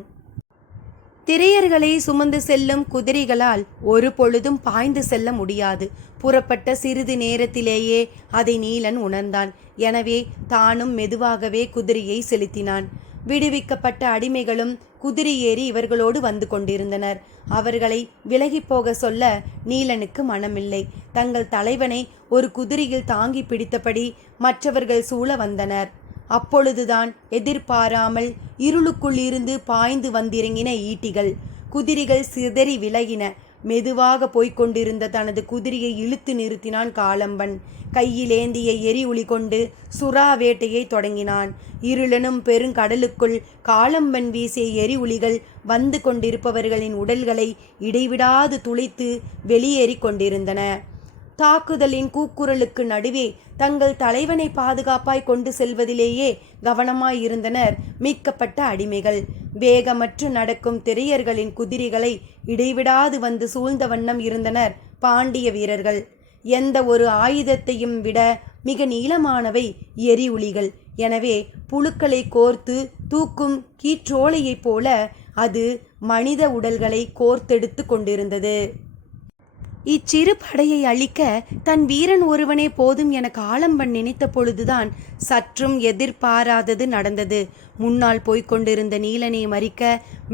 திரையர்களை சுமந்து செல்லும் குதிரைகளால் ஒரு பொழுதும் பாய்ந்து செல்ல முடியாது. புறப்பட்ட சிறிது நேரத்திலேயே அதை நீலன் உணர்ந்தான். எனவே தானும் மெதுவாகவே குதிரையை செலுத்தினான். விடுவிக்கப்பட்ட அடிமைகளும் குதிரை ஏறி இவர்களோடு வந்து கொண்டிருந்தனர். அவர்களை விலகி போக சொல்ல நீலனுக்கு மனமில்லை. தங்கள் தலைவனை ஒரு குதிரையில் தாங்கி பிடித்தபடி மற்றவர்கள் சூழ வந்தனர். அப்பொழுதுதான் எதிர்பாராமல் இருளுக்குள் இருந்து பாய்ந்து வந்திறங்கின ஈட்டிகள். குதிரைகள் சிதறி விலகின. மெதுவாக போய்கொண்டிருந்த தனது குதிரையை இழுத்து நிறுத்தினான் காளம்பன். கையிலேந்திய எரி ஒளி கொண்டு சுறா வேட்டையை தொடங்கினான். இருளனும் பெருங்கடலுக்குள் காளம்பன் வீசிய எரி ஒளிகள் வந்து கொண்டிருப்பவர்களின் உடல்களை இடைவிடாது துளைத்து வெளியேறி கொண்டிருந்தன. தாக்குதலின் கூக்குரலுக்கு நடுவே தங்கள் தலைவனை பாதுகாப்பாய் கொண்டு செல்வதிலேயே கவனமாயிருந்தனர் மீட்கப்பட்ட அடிமைகள். வேகமற்று நடக்கும் திரையர்களின் குதிரைகளை இடைவிடாது வந்து சூழ்ந்த வண்ணம் இருந்தனர் பாண்டிய வீரர்கள். எந்த ஒரு ஆயுதத்தையும் விட மிக நீளமானவை எரி ஒளிகள். எனவே புழுக்களை கோர்த்து தூக்கும் கீற்றோலையைப் போல அது மனித உடல்களை கோர்த்தெடுத்து கொண்டிருந்தது. இச்சிறு படையை அழிக்க தன் வீரன் ஒருவனே போதும் என காளம்பன் நினைத்த பொழுதுதான் சற்றும் எதிர்பாராதது நடந்தது. முன்னால் போய்கொண்டிருந்த நீலனை மறிக்க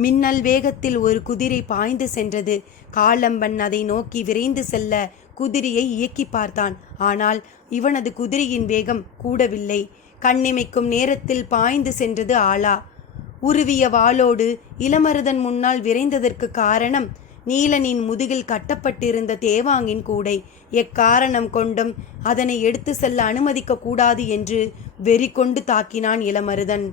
மின்னல் வேகத்தில் ஒரு குதிரை பாய்ந்து சென்றது. காளம்பன் அதை நோக்கி விரைந்து செல்ல குதிரையை இயக்கி பார்த்தான். ஆனால் இவனது குதிரையின் வேகம் கூடவில்லை. கண்ணிமைக்கும் நேரத்தில் பாய்ந்து சென்றது ஆலா. உருவிய வாளோடு இளமருதன் முன்னால் விரைந்ததற்கு காரணம் நீலனின் முதுகில் கட்டப்பட்டிருந்த தேவாங்கின் கூடை. எக்காரணம் கொண்டும் அதனை எடுத்து செல்ல அனுமதிக்க கூடாது என்று வெறி கொண்டு தாக்கினான் இளமருதன்.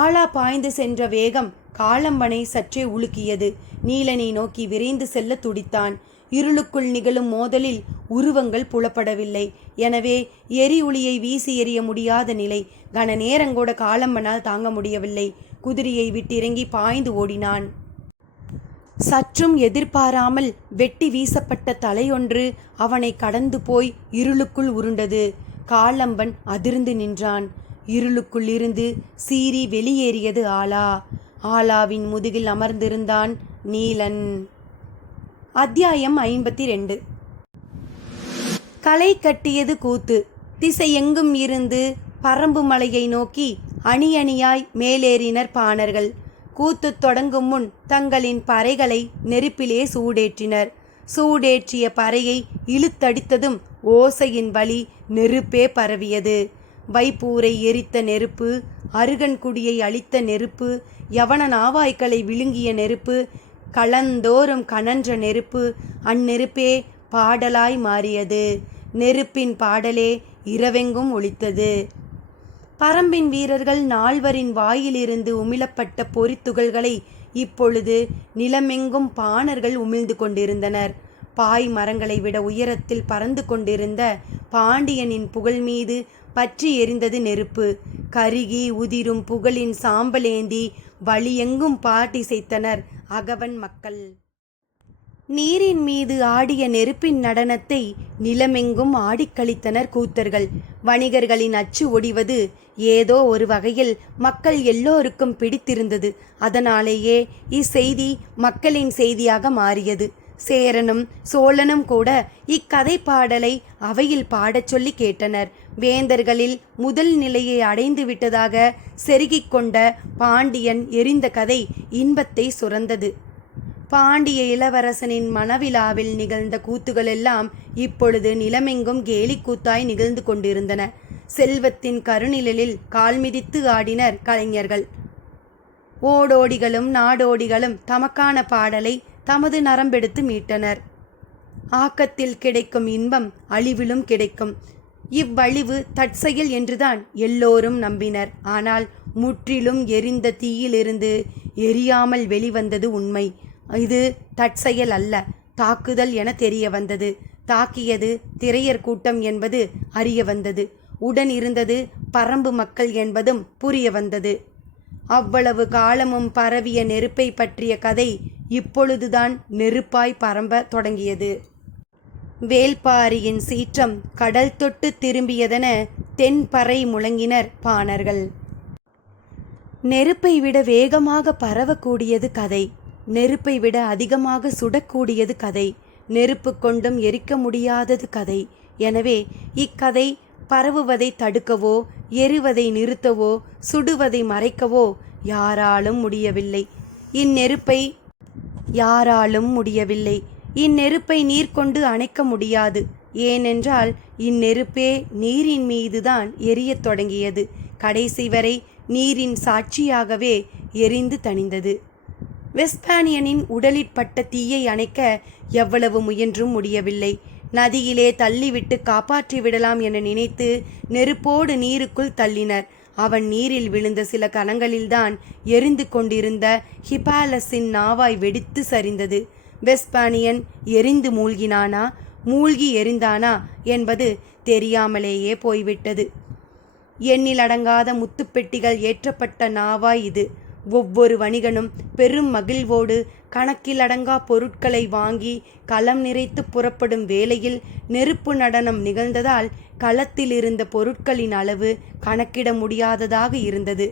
ஆலா பாய்ந்து சென்ற வேகம் காளம்பனை சற்றே உலுக்கியது. நீலனை நோக்கி விரைந்து செல்ல துடித்தான். இருளுக்குள் நிகழும் மோதலில் உருவங்கள் புலப்படவில்லை. எனவே எரி ஒளியை வீசி எறிய முடியாத நிலை. கன நேரங்கூட காளம்பனால் தாங்க முடியவில்லை. குதிரையை விட்டிறங்கி பாய்ந்து ஓடினான். சற்றும் எதிர்பாராமல் வெட்டி வீசப்பட்ட தலையொன்று அவனை கடந்து போய் இருளுக்குள் உருண்டது. காளம்பன் அதிர்ந்து நின்றான். இருளுக்குள் இருந்து சீறி வெளியேறியது ஆலா. ஆலாவின் முதுகில் அமர்ந்திருந்தான் நீலன். அத்தியாயம் 52. களை கட்டியது கூத்து. திசையெங்கும் இருந்து பரம்பு மலையை நோக்கி அணி அணியாய் மேலேறினர் பாணர்கள். கூத்து தொடங்கும் முன் தங்களின் பறைகளை நெருப்பிலே சூடேற்றினர். சூடேற்றிய பறையை இழுத்தடித்ததும் ஓசையின் வழி நெருப்பே பரவியது. வைப்பூரை எரித்த நெருப்பு, அருகன்குடியை அழித்த நெருப்பு, யவன நாவாய்க்களை விழுங்கிய நெருப்பு, களந்தோறும் கனன்ற நெருப்பு, அந்நெருப்பே பாடலாய் மாறியது. நெருப்பின் பாடலே இரவெங்கும் ஒலித்தது. பரம்பின் வீரர்கள் நால்வரின் வாயிலிருந்து உமிழப்பட்ட பொறித்துகள்களை இப்பொழுது நிலமெங்கும் பாணர்கள் உமிழ்ந்து கொண்டிருந்தனர். பாய் மரங்களை விட உயரத்தில் பறந்து கொண்டிருந்த பாண்டியனின் புகழ் மீது பற்றி எரிந்தது நெருப்பு. கருகி உதிரும் புகழின் சாம்பலேந்தி வழியெங்கும் பாட்டிசைத்தனர் அகவன் மக்கள். நீரின் மீது ஆடிய நெருப்பின் நடனத்தை நிலமெங்கும் ஆடிக்கழித்தனர் கூத்தர்கள். வணிகர்களின் அச்சு ஒடிவது ஏதோ ஒரு வகையில் மக்கள் எல்லோருக்கும் பிடித்திருந்தது. அதனாலேயே இச்செய்தி மக்களின் செய்தியாக மாறியது. சேரனும் சோழனும் கூட இக்கதை பாடலை அவையில் பாடச் சொல்லி கேட்டனர். வேந்தர்களில் முதல் நிலையை அடைந்து விட்டதாக செருகிக் கொண்ட பாண்டியன் எரிந்த கதை இன்பத்தை சுரந்தது. பாண்டிய இளவரசனின் மணவிழாவில் நிகழ்ந்த கூத்துகளெல்லாம் இப்பொழுது நிலமெங்கும் கேலிக்கூத்தாய் நிகழ்ந்து கொண்டிருந்தன. செல்வத்தின் கருநிழலில் கால் மிதித்து ஆடினர் கலைஞர்கள். ஓடோடிகளும் நாடோடிகளும் தமக்கான பாடலை தமது நரம்பெடுத்து மீட்டனர். ஆக்கத்தில் கிடைக்கும் இன்பம் அழிவிலும் கிடைக்கும். இவ்வழிவு தற்செயல் என்றுதான் எல்லோரும் நம்பினர். ஆனால் முற்றிலும் எரிந்த தீயிலிருந்து எரியாமல் வெளிவந்தது உண்மை. இது தற்செயல் அல்ல, தாக்குதல் என தெரிய வந்தது. தாக்கியது திரையர் கூட்டம் என்பது அறிய வந்தது. உடன் இருந்தது பரம்பு மக்கள் என்பதும் புரிய வந்தது. அவ்வளவு காலமும் பரவிய நெருப்பை பற்றிய கதை இப்பொழுதுதான் நெருப்பாய் பரம்ப தொடங்கியது. வேள்பாரியின் சீற்றம் கடல் தொட்டு திரும்பியதென தென்பறை முழங்கினர் பாணர்கள். நெருப்பை விட வேகமாக பரவக்கூடியது கதை. நெருப்பை விட அதிகமாக சுடக்கூடியது கதை. நெருப்பு கொண்டும் எரிக்க முடியாதது கதை. எனவே இக்கதை பரவுவதை தடுக்கவோ எரிவதை நிறுத்தவோ சுடுவதை மறைக்கவோ யாராலும் முடியவில்லை. இந்நெருப்பை நீர் கொண்டு அணைக்க முடியாது. ஏனென்றால் இந்நெருப்பே நீரின் மீதுதான் எரியத் தொடங்கியது. கடைசி வரை நீரின் சாட்சியாகவே எரிந்து தணிந்தது. வெஸ்பானியனின் உடலிற்பட்ட தீயை அணைக்க எவ்வளவு முயன்றும் முடியவில்லை. நதியிலே தள்ளிவிட்டு காப்பாற்றி விடலாம் என நினைத்து நெருப்போடு நீருக்குள் தள்ளினர். அவன் நீரில் விழுந்த சில கணங்களில்தான் எரிந்து கொண்டிருந்த ஹிபாலஸின் நாவாய் வெடித்து சரிந்தது. வெஸ்பானியன் எரிந்து மூழ்கினானா, மூழ்கி எரிந்தானா என்பது தெரியாமலேயே போய்விட்டது. எண்ணிலடங்காத முத்துப்பெட்டிகள் ஏற்றப்பட்ட நாவாய் இது. ஒவ்வொரு வணிகனும் பெரும் மகிழ்வோடு கணக்கிலடங்கா பொருட்களை வாங்கி களம் நிறைத்து புறப்படும் வேளையில் நெருப்பு நடனம் நிகழ்ந்ததால் களத்தில் இருந்த பொருட்களின் அளவு கணக்கிட முடியாததாக இருந்தது.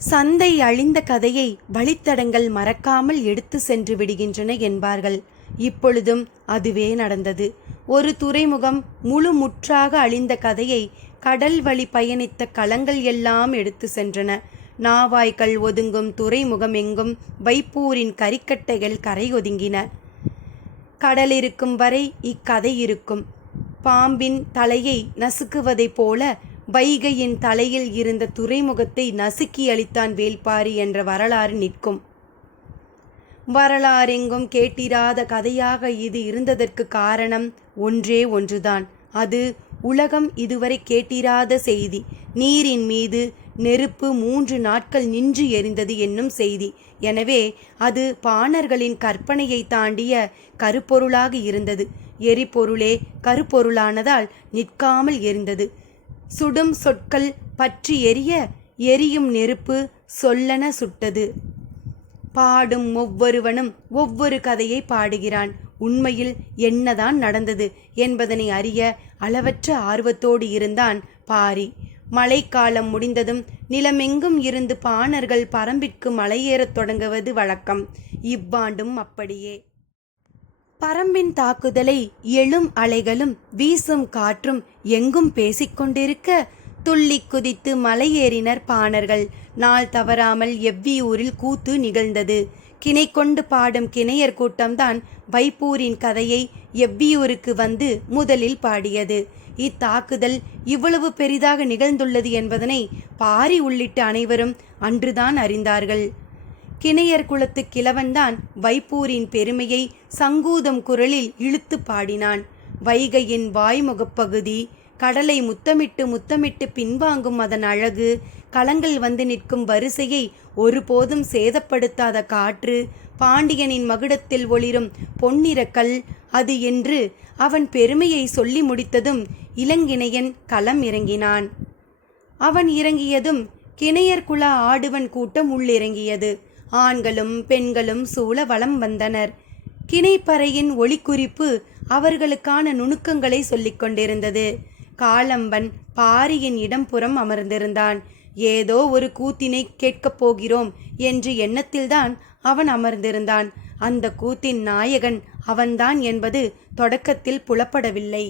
சந்தை அழிந்த கதையை வழித்தடங்கள் மறக்காமல் எடுத்து சென்று விடுகின்றன என்பார்கள். இப்பொழுதும் அதுவே நடந்தது. ஒரு துறைமுகம் முழுமுற்றாக அழிந்த கதையை கடல் வழி பயணித்த களங்கள் எல்லாம் எடுத்து சென்றன. நாவாய்கள் ஒதுங்கும் துறைமுகம் எங்கும் வைப்பூரின் கரிக்கட்டைகள் கரை ஒதுங்கின. கடல் இருக்கும் வரை இக்கதை இருக்கும். பாம்பின் தலையை நசுக்குவதைப் போல வைகையின் தலையில் இருந்த துறைமுகத்தை நசுக்கி அளித்தான் வேள்பாரி என்ற வரலாறு நிற்கும். வரலாறெங்கும் கேட்டிராத கதையாக இது இருந்ததற்கு காரணம் ஒன்றே ஒன்றுதான். அது உலகம் இதுவரை கேட்டிராத செய்தி. நீரின் மீது நெருப்பு 3 நாட்கள் நின்று எரிந்தது என்னும் செய்தி. எனவே அது பாணர்களின் கற்பனையை தாண்டிய கருப்பொருளாக இருந்தது. எரிபொருளே கருப்பொருளானதால் நிற்காமல் எரிந்தது. சுடும் சொற்கள் பற்றி எரிய எரியும் நெருப்பு சொல்லென சுட்டது. பாடும் ஒவ்வொருவனும் ஒவ்வொரு கதையை பாடுகிறான். உண்மையில் என்னதான் நடந்தது என்பதனை அறிய அளவற்ற ஆர்வத்தோடு இருந்தான் பாரி. மழைக்காலம் முடிந்ததும் நிலமெங்கும் இருந்து பாணர்கள் பரம்பிற்கு மலையேறத் தொடங்குவது வழக்கம். இவ்வாண்டும் அப்படியே. பரம்பின் தாக்குதலை எழும் அலைகளும் வீசும் காற்றும் எங்கும் பேசிக்கொண்டிருக்க துள்ளி குதித்து மலையேறினர் பாணர்கள். நாள் தவறாமல் எவ்வியூரில் கூத்து நிகழ்ந்தது. கிணை கொண்டு பாடும் கிணையர் கூட்டம்தான் வைப்பூரின் கதையை எவ்வியூருக்கு வந்து முதலில் பாடியது. இத்தாக்குதல் இவ்வளவு பெரிதாக நிகழ்ந்துள்ளது என்பதனை பாரி உள்ளிட்ட அனைவரும் அன்றுதான் அறிந்தார்கள். கிணையர் குலத்து கிழவன்தான் வைப்பூரின் பெருமையை சங்கூதம் குரலில் இழுத்து பாடினான். வைகையின் வாய்முகப்பகுதி, கடலை முத்தமிட்டு முத்தமிட்டு பின்வாங்கும் அதன் அழகு, களங்கள் வந்து நிற்கும் வரிசையை ஒருபோதும் சேதப்படுத்தாத காற்று, பாண்டியனின் மகுடத்தில் ஒளிரும் பொன்னிறக்கல் அது என்று அவன் பெருமையை சொல்லி முடித்ததும் இளங்கிணையன் களம் இறங்கினான். அவன் இறங்கியதும் கிணையர் குல ஆடுவன் கூட்டம் உள்ளிறங்கியது. ஆண்களும் பெண்களும் சூழ வலம் வந்தனர். கிணைப்பறையின் ஒளிக்குறிப்பு அவர்களுக்கான நுணுக்கங்களை சொல்லிக் கொண்டிருந்தது. காளம்பன் பாரியின் இடம்புறம் அமர்ந்திருந்தான். ஏதோ ஒரு கூத்தினை கேட்கப் போகிறோம் என்று எண்ணத்தில்தான் அவன் அமர்ந்திருந்தான். அந்த கூத்தின் நாயகன் அவன்தான் என்பது தொடக்கத்தில் புலப்படவில்லை.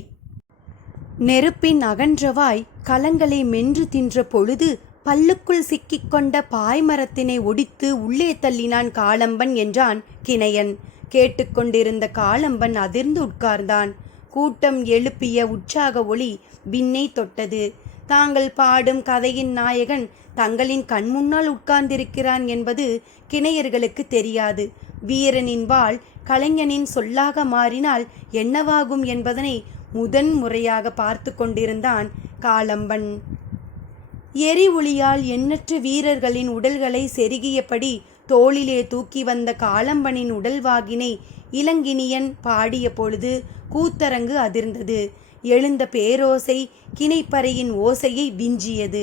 நெருப்பின் அகன்றவாய் கலங்களை மென்று தின்ற பொழுது பல்லுக்குள் சிக்கிக்கொண்ட பாய்மரத்தினை ஒடித்து உள்ளே தள்ளினான் காளம்பன் என்றான் கிணையன். கேட்டுக்கொண்டிருந்த காளம்பன் அதிர்ந்து உட்கார்ந்தான். கூட்டம் எழுப்பிய உற்சாக ஒளி விண்ணை தொட்டது. தாங்கள் பாடும் கதையின் நாயகன் தங்களின் கண்முன்னால் உட்கார்ந்திருக்கிறான் என்பது கிணையர்களுக்கு தெரியாது. வீரனின் வாள் கலைஞனின் சொல்லாக மாறினால் என்னவாகும் என்பதனை முதன் முறையாக பார்த்து கொண்டிருந்தான் காளம்பன். எரி ஒளியால் எண்ணற்ற வீரர்களின் உடல்களை செருகியபடி தோளிலே தூக்கி வந்த காளம்பனின் உடல்வாகினை இளங்கினியன் பாடிய பொழுது கூத்தரங்கு அதிர்ந்தது. எழுந்த பேரோசை கிணைப்பறையின் ஓசையை விஞ்சியது.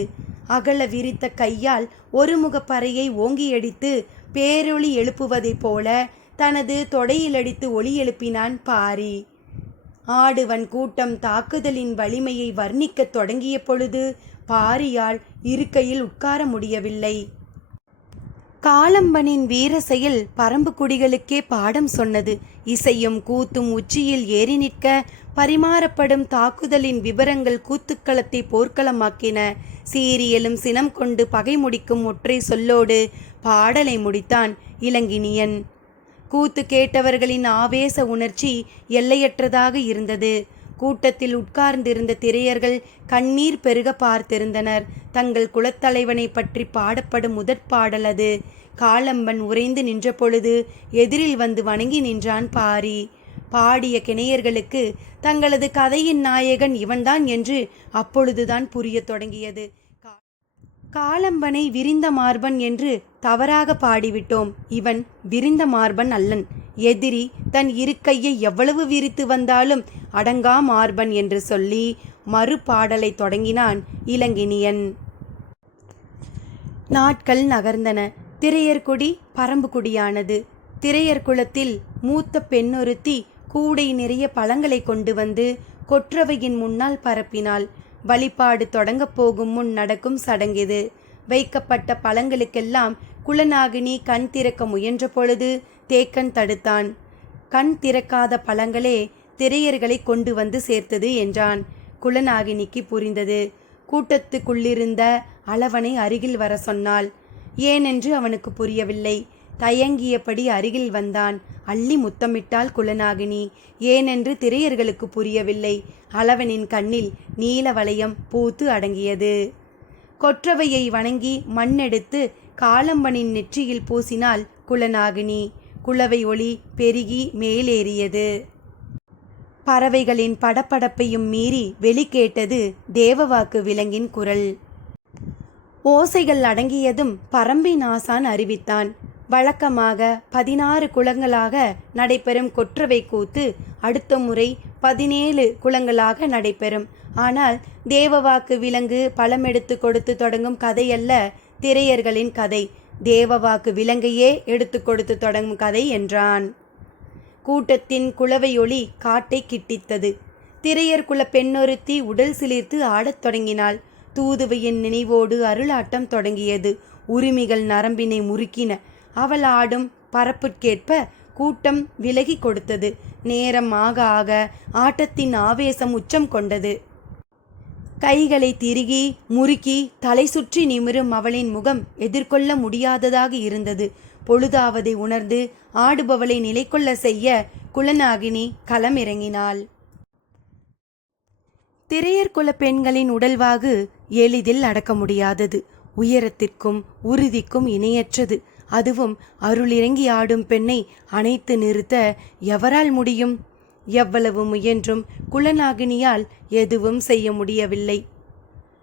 அகல விரித்த கையால் ஒருமுகப்பறையை ஓங்கியடித்து பேரொளி எழுப்புவதைப் போல தனது தொடையிலடித்து ஒளி எழுப்பினான் பாரி. ஆடுவன் கூட்டம் தாக்குதலின் வலிமையை வர்ணிக்கத் தொடங்கிய பொழுது பாரியால் இருக்கையில் உட்கார முடியவில்லை. காளம்பனின் வீர செயல் பரம்புக்குடிகளுக்கே பாடம் சொன்னது. இசையும் கூத்தும் உச்சியில் ஏறி நிற்க பரிமாறப்படும் தாக்குதலின் விவரங்கள் கூத்துக்களத்தை போர்க்களமாக்கின. சீரியலும் சினம் கொண்டு பகை முடிக்கும் ஒற்றை சொல்லோடு பாடலை முடித்தான் இளங்கினியன். கூத்து கேட்டவர்களின் ஆவேச உணர்ச்சி எல்லையற்றதாக இருந்தது. கூட்டத்தில் உட்கார்ந்திருந்த திரையர்கள் கண்ணீர் பெருக பார்த்திருந்தனர். தங்கள் குலத்தலைவனை பற்றி பாடப்படும் முதற்பாடல் அது. காளம்பன் உறைந்து நின்ற பொழுது எதிரில் வந்து வணங்கி நின்றான் பாரி. பாடிய கிணையர்களுக்கு தங்களது கதையின் நாயகன் இவன்தான் என்று அப்பொழுதுதான் புரிய தொடங்கியது. காளம்பனை விரிந்த மார்பன் என்று தவறாக பாடிவிட்டோம். இவன் விரிந்த மார்பன் அல்லன். எதிரி தன் இருக்கையை எவ்வளவு விரித்து வந்தாலும் அடங்கா மார்பன் என்று சொல்லி மறுபாடலை தொடங்கினான் இளங்கினியன். நாட்கள் நகர்ந்தன. திரையர்குடி பரம்புக்குடியானது. திரையர் குலத்தில் மூத்த பெண்ணொருத்தி கூடை நிறைய பழங்களை கொண்டு வந்து கொற்றவையின் முன்னால் பரப்பினாள். வழிபாடு தொடங்கப் போகும் முன் நடக்கும் சடங்கிது. வைக்கப்பட்ட பழங்களுக்கெல்லாம் குலநாகினி கண் திறக்க முயன்ற பொழுது தேக்கன் தடுத்தான். கண் திறக்காத பழங்களே திரையர்களை கொண்டு வந்து சேர்த்தது என்றான். குலநாகினிக்கு புரிந்தது. கூட்டத்துக்குள்ளிருந்த அளவனை அருகில் வர சொன்னாள். ஏனென்று அவனுக்கு புரியவில்லை. தயங்கியபடி அருகில் வந்தான். அள்ளி முத்தமிட்டாள் குலநாகினி. ஏனென்று திரையர்களுக்கு புரியவில்லை. அளவனின் கண்ணில் நீல வளையம் பூத்து அடங்கியது. கொற்றவையை வணங்கி மண்ணெடுத்து காளம்பனின் நெற்றியில் பூசினாள் குலநாகினி. குலவை ஒளி பெருகி மேலேறியது. பறவைகளின் படப்படப்பையும் மீறி வெளிக்கேட்டது தேவவாக்கு விலங்கின் குரல். ஓசைகள் அடங்கியதும் பரம்பின் ஆசான் அறிவித்தான். வழக்கமாக 16 குலங்களாக நடைபெறும் கொற்றவை கூத்து அடுத்த முறை 17 குலங்களாக நடைபெறும். ஆனால் தேவவாக்கு விலங்கு பழமெடுத்து கொடுத்து தொடங்கும் கதையல்ல திரையர்களின் கதை. தேவவாக்கு விலங்கையே எடுத்து கொடுத்து தொடங்கும் கதை என்றான். கூட்டத்தின் குலவையொளி காட்டை கிட்டித்தது. திரையர் குல பெண்ணொருத்தி உடல் சிலிர்த்து ஆடத் தொடங்கினாள். தூதுவையின் நினைவோடு அருளாட்டம் தொடங்கியது. உரிமைகள் நரம்பினை முறுக்கின. அவள் ஆடும் பரப்புக்கேற்ப கூட்டம் விலகி கொடுத்தது. நேரம் ஆக ஆக ஆட்டத்தின் ஆவேசம் உச்சம் கொண்டது. கைகளை திருகி முறுக்கி தலை சுற்றி நிமிரும் அவளின் முகம் எதிர்கொள்ள முடியாததாக இருந்தது. பொழுதாவதை உணர்ந்து ஆடுபவளை நிலை கொள்ள செய்ய குலநாகினி களமிறங்கினாள். திரையர் குல பெண்களின் உடல்வாகு எளிதில் அடக்க முடியாதது. உயரத்திற்கும் உறுதிக்கும் இணையற்றது. அதுவும் அருளிறங்கி ஆடும் பெண்ணை அணைத்து நிறுத்த எவரால் முடியும்? எவ்வளவு முயன்றும் குலநாகினியால் எதுவும் செய்ய முடியவில்லை.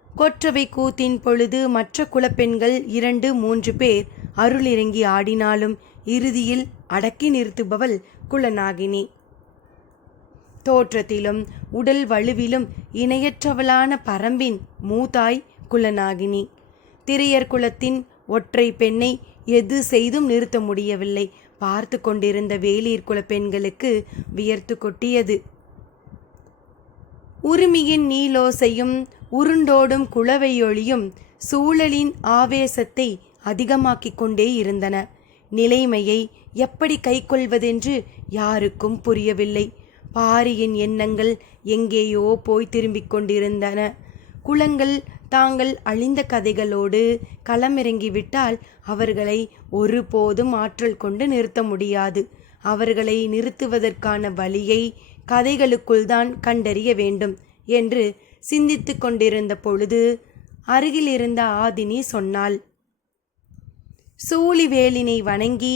கொற்றவை கூத்தின் பொழுது மற்ற குலப்பெண்கள் 2-3 பேர் அருளிறங்கி ஆடினாலும் இறுதியில் அடக்கி நிறுத்துபவள் குலநாகினி. தோற்றத்திலும் உடல் வலுவிலும் இணையற்றவளான பரம்பின் மூதாய் குலநாகினி. திரையர் குலத்தின் ஒற்றை பெண்ணை எது செய்தும் நிறுத்த முடியவில்லை. பார்த்து கொண்டிருந்த வேளிர் குல பெண்களுக்கு வியர்த்து கொட்டியது. உரிமையின் நீலோசையும் உருண்டோடும் குலவையொளியும் சூழலின் ஆவேசத்தை அதிகமாக்கிக் கொண்டே இருந்தன. நிலைமையை எப்படி கைக்கொள்வதென்று யாருக்கும் புரியவில்லை. பாரியின் எண்ணங்கள் எங்கேயோ போய் திரும்பிக் கொண்டிருந்தன. குலங்கள் தாங்கள் அழிந்த கதைகளோடு களமிறங்கிவிட்டால் அவர்களை ஒருபோதும் ஆற்றல் கொண்டு நிறுத்த முடியாது. அவர்களை நிறுத்துவதற்கான வழியை கதைகளுக்குள் தான் கண்டறிய வேண்டும் என்று சிந்தித்து கொண்டிருந்த பொழுது அருகில் இருந்த ஆதினி சொன்னாள். சூழிவேலினை வணங்கி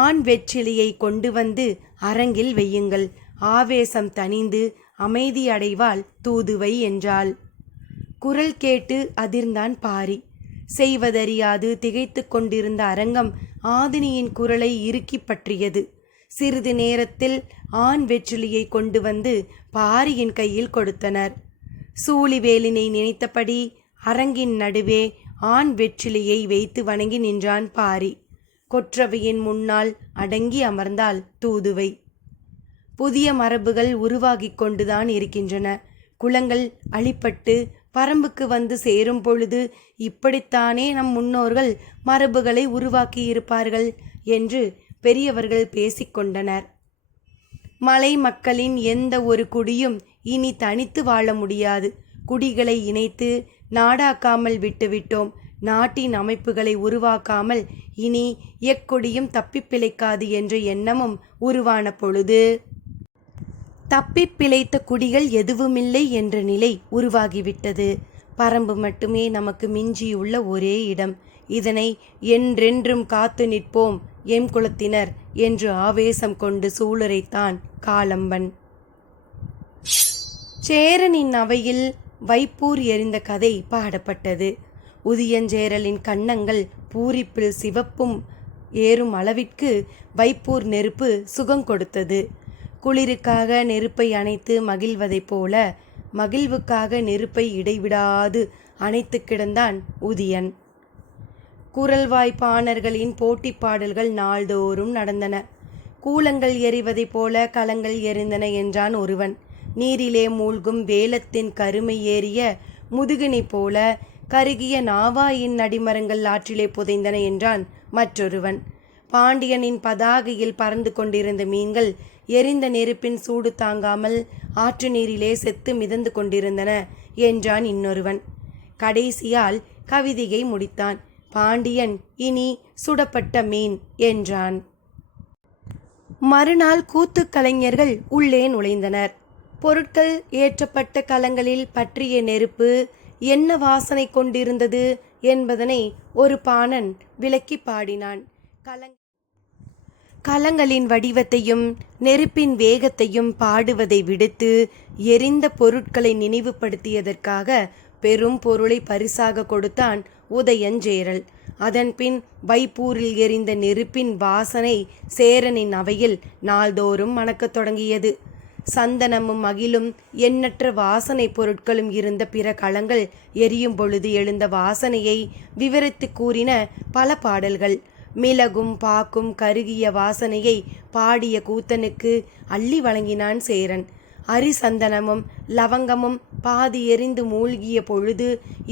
ஆண் வெற்றிலையை கொண்டு வந்து அரங்கில் வையுங்கள். ஆவேசம் தணிந்து அமைதி அடைவாள் தூதுவை என்றாள். குரல் கேட்டு அதிர்ந்தான் பாரி. செய்வதறியாது திகைத்து கொண்டிருந்த அரங்கம் ஆதினியின் குரலை இறுக்கி பற்றியது. சிறிது நேரத்தில் ஆண் வெற்றிலையை கொண்டு வந்து பாரியின் கையில் கொடுத்தனர். சூழிவேலினை நினைத்தபடி அரங்கின் நடுவே ஆண் வெற்றிலையை வைத்து வணங்கி நின்றான் பாரி. கொற்றவையின் முன்னால் அடங்கி அமர்ந்தாள் தூதுவை. புதிய மரபுகள் உருவாகி கொண்டுதான் இருக்கின்றன. குலங்கள் அழிப்பட்டு பரம்புக்கு வந்து சேரும் பொழுது இப்படித்தானே நம் முன்னோர்கள் மரபுகளை உருவாக்கி இருப்பார்கள் என்று பெரியவர்கள் பேசிக்கொண்டனர். மலை மக்களின் எந்த ஒரு குடியும் இனி தனித்து வாழ முடியாது. குடிகளை இணைத்து நாடாக்காமல் விட்டுவிட்டோம். நாட்டின் அமைப்புகளை உருவாக்காமல் இனி எக்கொடியும் தப்பி பிழைக்காது என்ற எண்ணமும் உருவான பொழுது தப்பி பிழைத்த குடிகள் எதுவுமில்லை என்ற நிலை உருவாகிவிட்டது. பரம்பு மட்டுமே நமக்கு மிஞ்சியுள்ள ஒரே இடம். இதனை என்றென்றும் காத்து நிற்போம் எம் குலத்தினர் என்று ஆவேசம் கொண்டு சூளுரைத்தான் காலம்பன். சேரனின் அவையில் வைப்பூர் எறிந்த கதை பாடப்பட்டது. உதியஞ்சேரலின் கன்னங்கள் பூரிப்பில் சிவப்பும் ஏறும் அளவிற்கு வைப்பூர் நெருப்பு சுகம் கொடுத்தது. குளிருக்காக நெருப்பை அணைத்து மகிழ்வதைப் போல மகிழ்வுக்காக நெருப்பை இடைவிடாது அணைத்து கிடந்தான் உதியன். குரல்வாய்ப்பாணர்களின் போட்டி பாடல்கள் நாள்தோறும் நடந்தன. கூலங்கள் எறிவதைப் போல களங்கள் எறிந்தன என்றான் ஒருவன். நீரிலே மூழ்கும் வேலத்தின் கருமை ஏறிய முதுகினை போல கருகிய நாவாயின் நடிமரங்கள் ஆற்றிலே புதைந்தன என்றான் மற்றொருவன். பாண்டியனின் பதாகையில் பறந்து கொண்டிருந்த மீன்கள் எரிந்த நெருப்பின் சூடு தாங்காமல் ஆற்று நீரிலே செத்து மிதந்து கொண்டிருந்தன என்றான் இன்னொருவன். கடைசியால் கவிதையை முடித்தான். பாண்டியன் இனி சுடப்பட்ட மீன் என்றான். மறுநாள் கூத்து கலைஞர்கள் உள்ளே நுழைந்தனர். பொருட்கள் ஏற்றப்பட்ட கலங்களில் பற்றிய நெருப்பு என்ன வாசனை கொண்டிருந்தது என்பதனை ஒரு பாணன் விளக்கி பாடினான். கலங்களின் வடிவத்தையும் நெருப்பின் வேகத்தையும் பாடுவதை விடுத்து எரிந்த பொருட்களை நினைவுபடுத்தியதற்காக பெரும் பொருளை பரிசாக கொடுத்தான் உதயஞ்சேரல். அதன்பின் வைப்பூரில் எரிந்த நெருப்பின் வாசனை சேரனின் அவையில் நாள்தோறும் மணக்கத் தொடங்கியது. சந்தனமும் அகிலும் எண்ணற்ற வாசனை பொருட்களும் இருந்த பிற களங்கள் எரியும் பொழுது எழுந்த வாசனையை விவரித்து கூறின பல பாடல்கள். மிளகும் பாக்கும் கருகிய வாசனையை பாடிய கூத்தனுக்கு அள்ளி வழங்கினான் சேரன். அரிசந்தனமும் லவங்கமும் பாதி எரிந்து மூழ்கிய பொழுது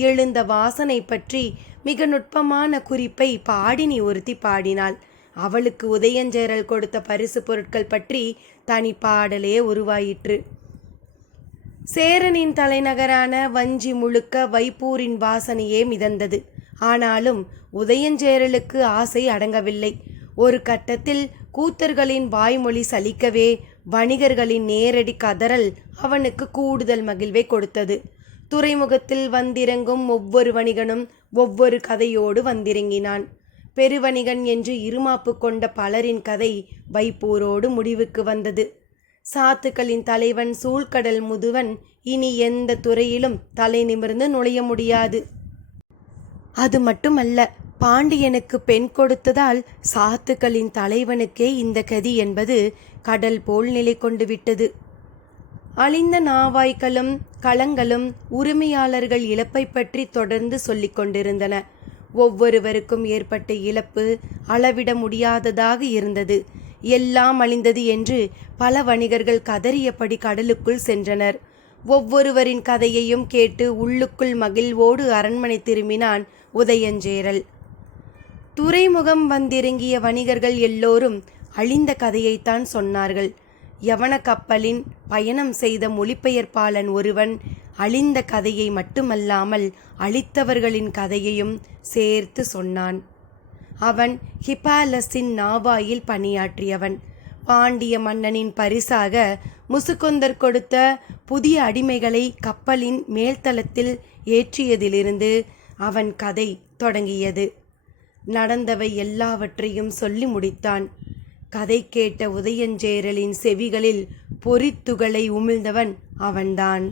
எழுந்த வாசனை பற்றி மிக நுட்பமான குறிப்பை பாடினி ஒருத்தி பாடினாள். அவளுக்கு உதயஞ்சேரல் கொடுத்த பரிசு பொருட்கள் பற்றி தனி பாடலே உருவாயிற்று. சேரனின் தலைநகரான வஞ்சி முழுக்க வைப்பூரின் வாசனையே மிதந்தது. ஆனாலும் உதயஞ்சேரலுக்கு ஆசை அடங்கவில்லை. ஒரு கட்டத்தில் கூத்தர்களின் வாய்மொழி சலிக்கவே வணிகர்களின் நேரடி கதறல் அவனுக்கு கூடுதல் மகிழ்வை கொடுத்தது. துறைமுகத்தில் வந்திறங்கும் ஒவ்வொரு வணிகனும் ஒவ்வொரு கதையோடு வந்திறங்கினான். பெருவணிகன் என்று இருமாப்பு கொண்ட பலரின் கதை வைப்பூரோடு முடிவுக்கு வந்தது. சாத்துக்களின் தலைவன் சூழ்கடல் முதுவன் இனி எந்த துறையிலும் தலை நிமிர்ந்து நுழைய முடியாது. அது மட்டுமல்ல, பாண்டியனுக்கு பெண் கொடுத்ததால் சாத்துக்களின் தலைவனுக்கே இந்த கதி என்பது கடல் போல் நிலை கொண்டு விட்டது. அழிந்த நாவாய்களும் களங்களும் உரிமையாளர்கள் இழப்பை பற்றி தொடர்ந்து சொல்லிக் கொண்டிருந்தன. ஒவ்வொருவருக்கும் ஏற்பட்ட இழப்பு அளவிட முடியாததாக இருந்தது. எல்லாம் அழிந்தது என்று பல வணிகர்கள் கதறியபடி கடலுக்குள் சென்றனர். ஒவ்வொருவரின் கதையையும் கேட்டு உள்ளுக்குள் மகிழ்வோடு அரண்மனை திரும்பினான் உதயஞ்சேரல். துறைமுகம் வந்திறங்கிய வணிகர்கள் எல்லோரும் அழிந்த கதையைத்தான் சொன்னார்கள். யவன கப்பலின் பயணம் செய்த மொழிபெயர்ப்பாளன் ஒருவன் அழிந்த கதையை மட்டுமல்லாமல் அழித்தவர்களின் கதையையும் சேர்த்து சொன்னான். அவன் ஹிப்பாலஸின் நாவாயில் பணியாற்றியவன். பாண்டிய மன்னனின் பரிசாக முசுகொந்தர் கொடுத்த புதிய அடிமைகளை கப்பலின் மேல்தளத்தில் ஏற்றியதிலிருந்து அவன் கதை தொடங்கியது. நடந்தவை எல்லாவற்றையும் சொல்லி முடித்தான். கதை கேட்ட உதயஞ்சேரலின் செவிகளில் பொறித்துகளை உமிழ்ந்தவன் அவன்தான்.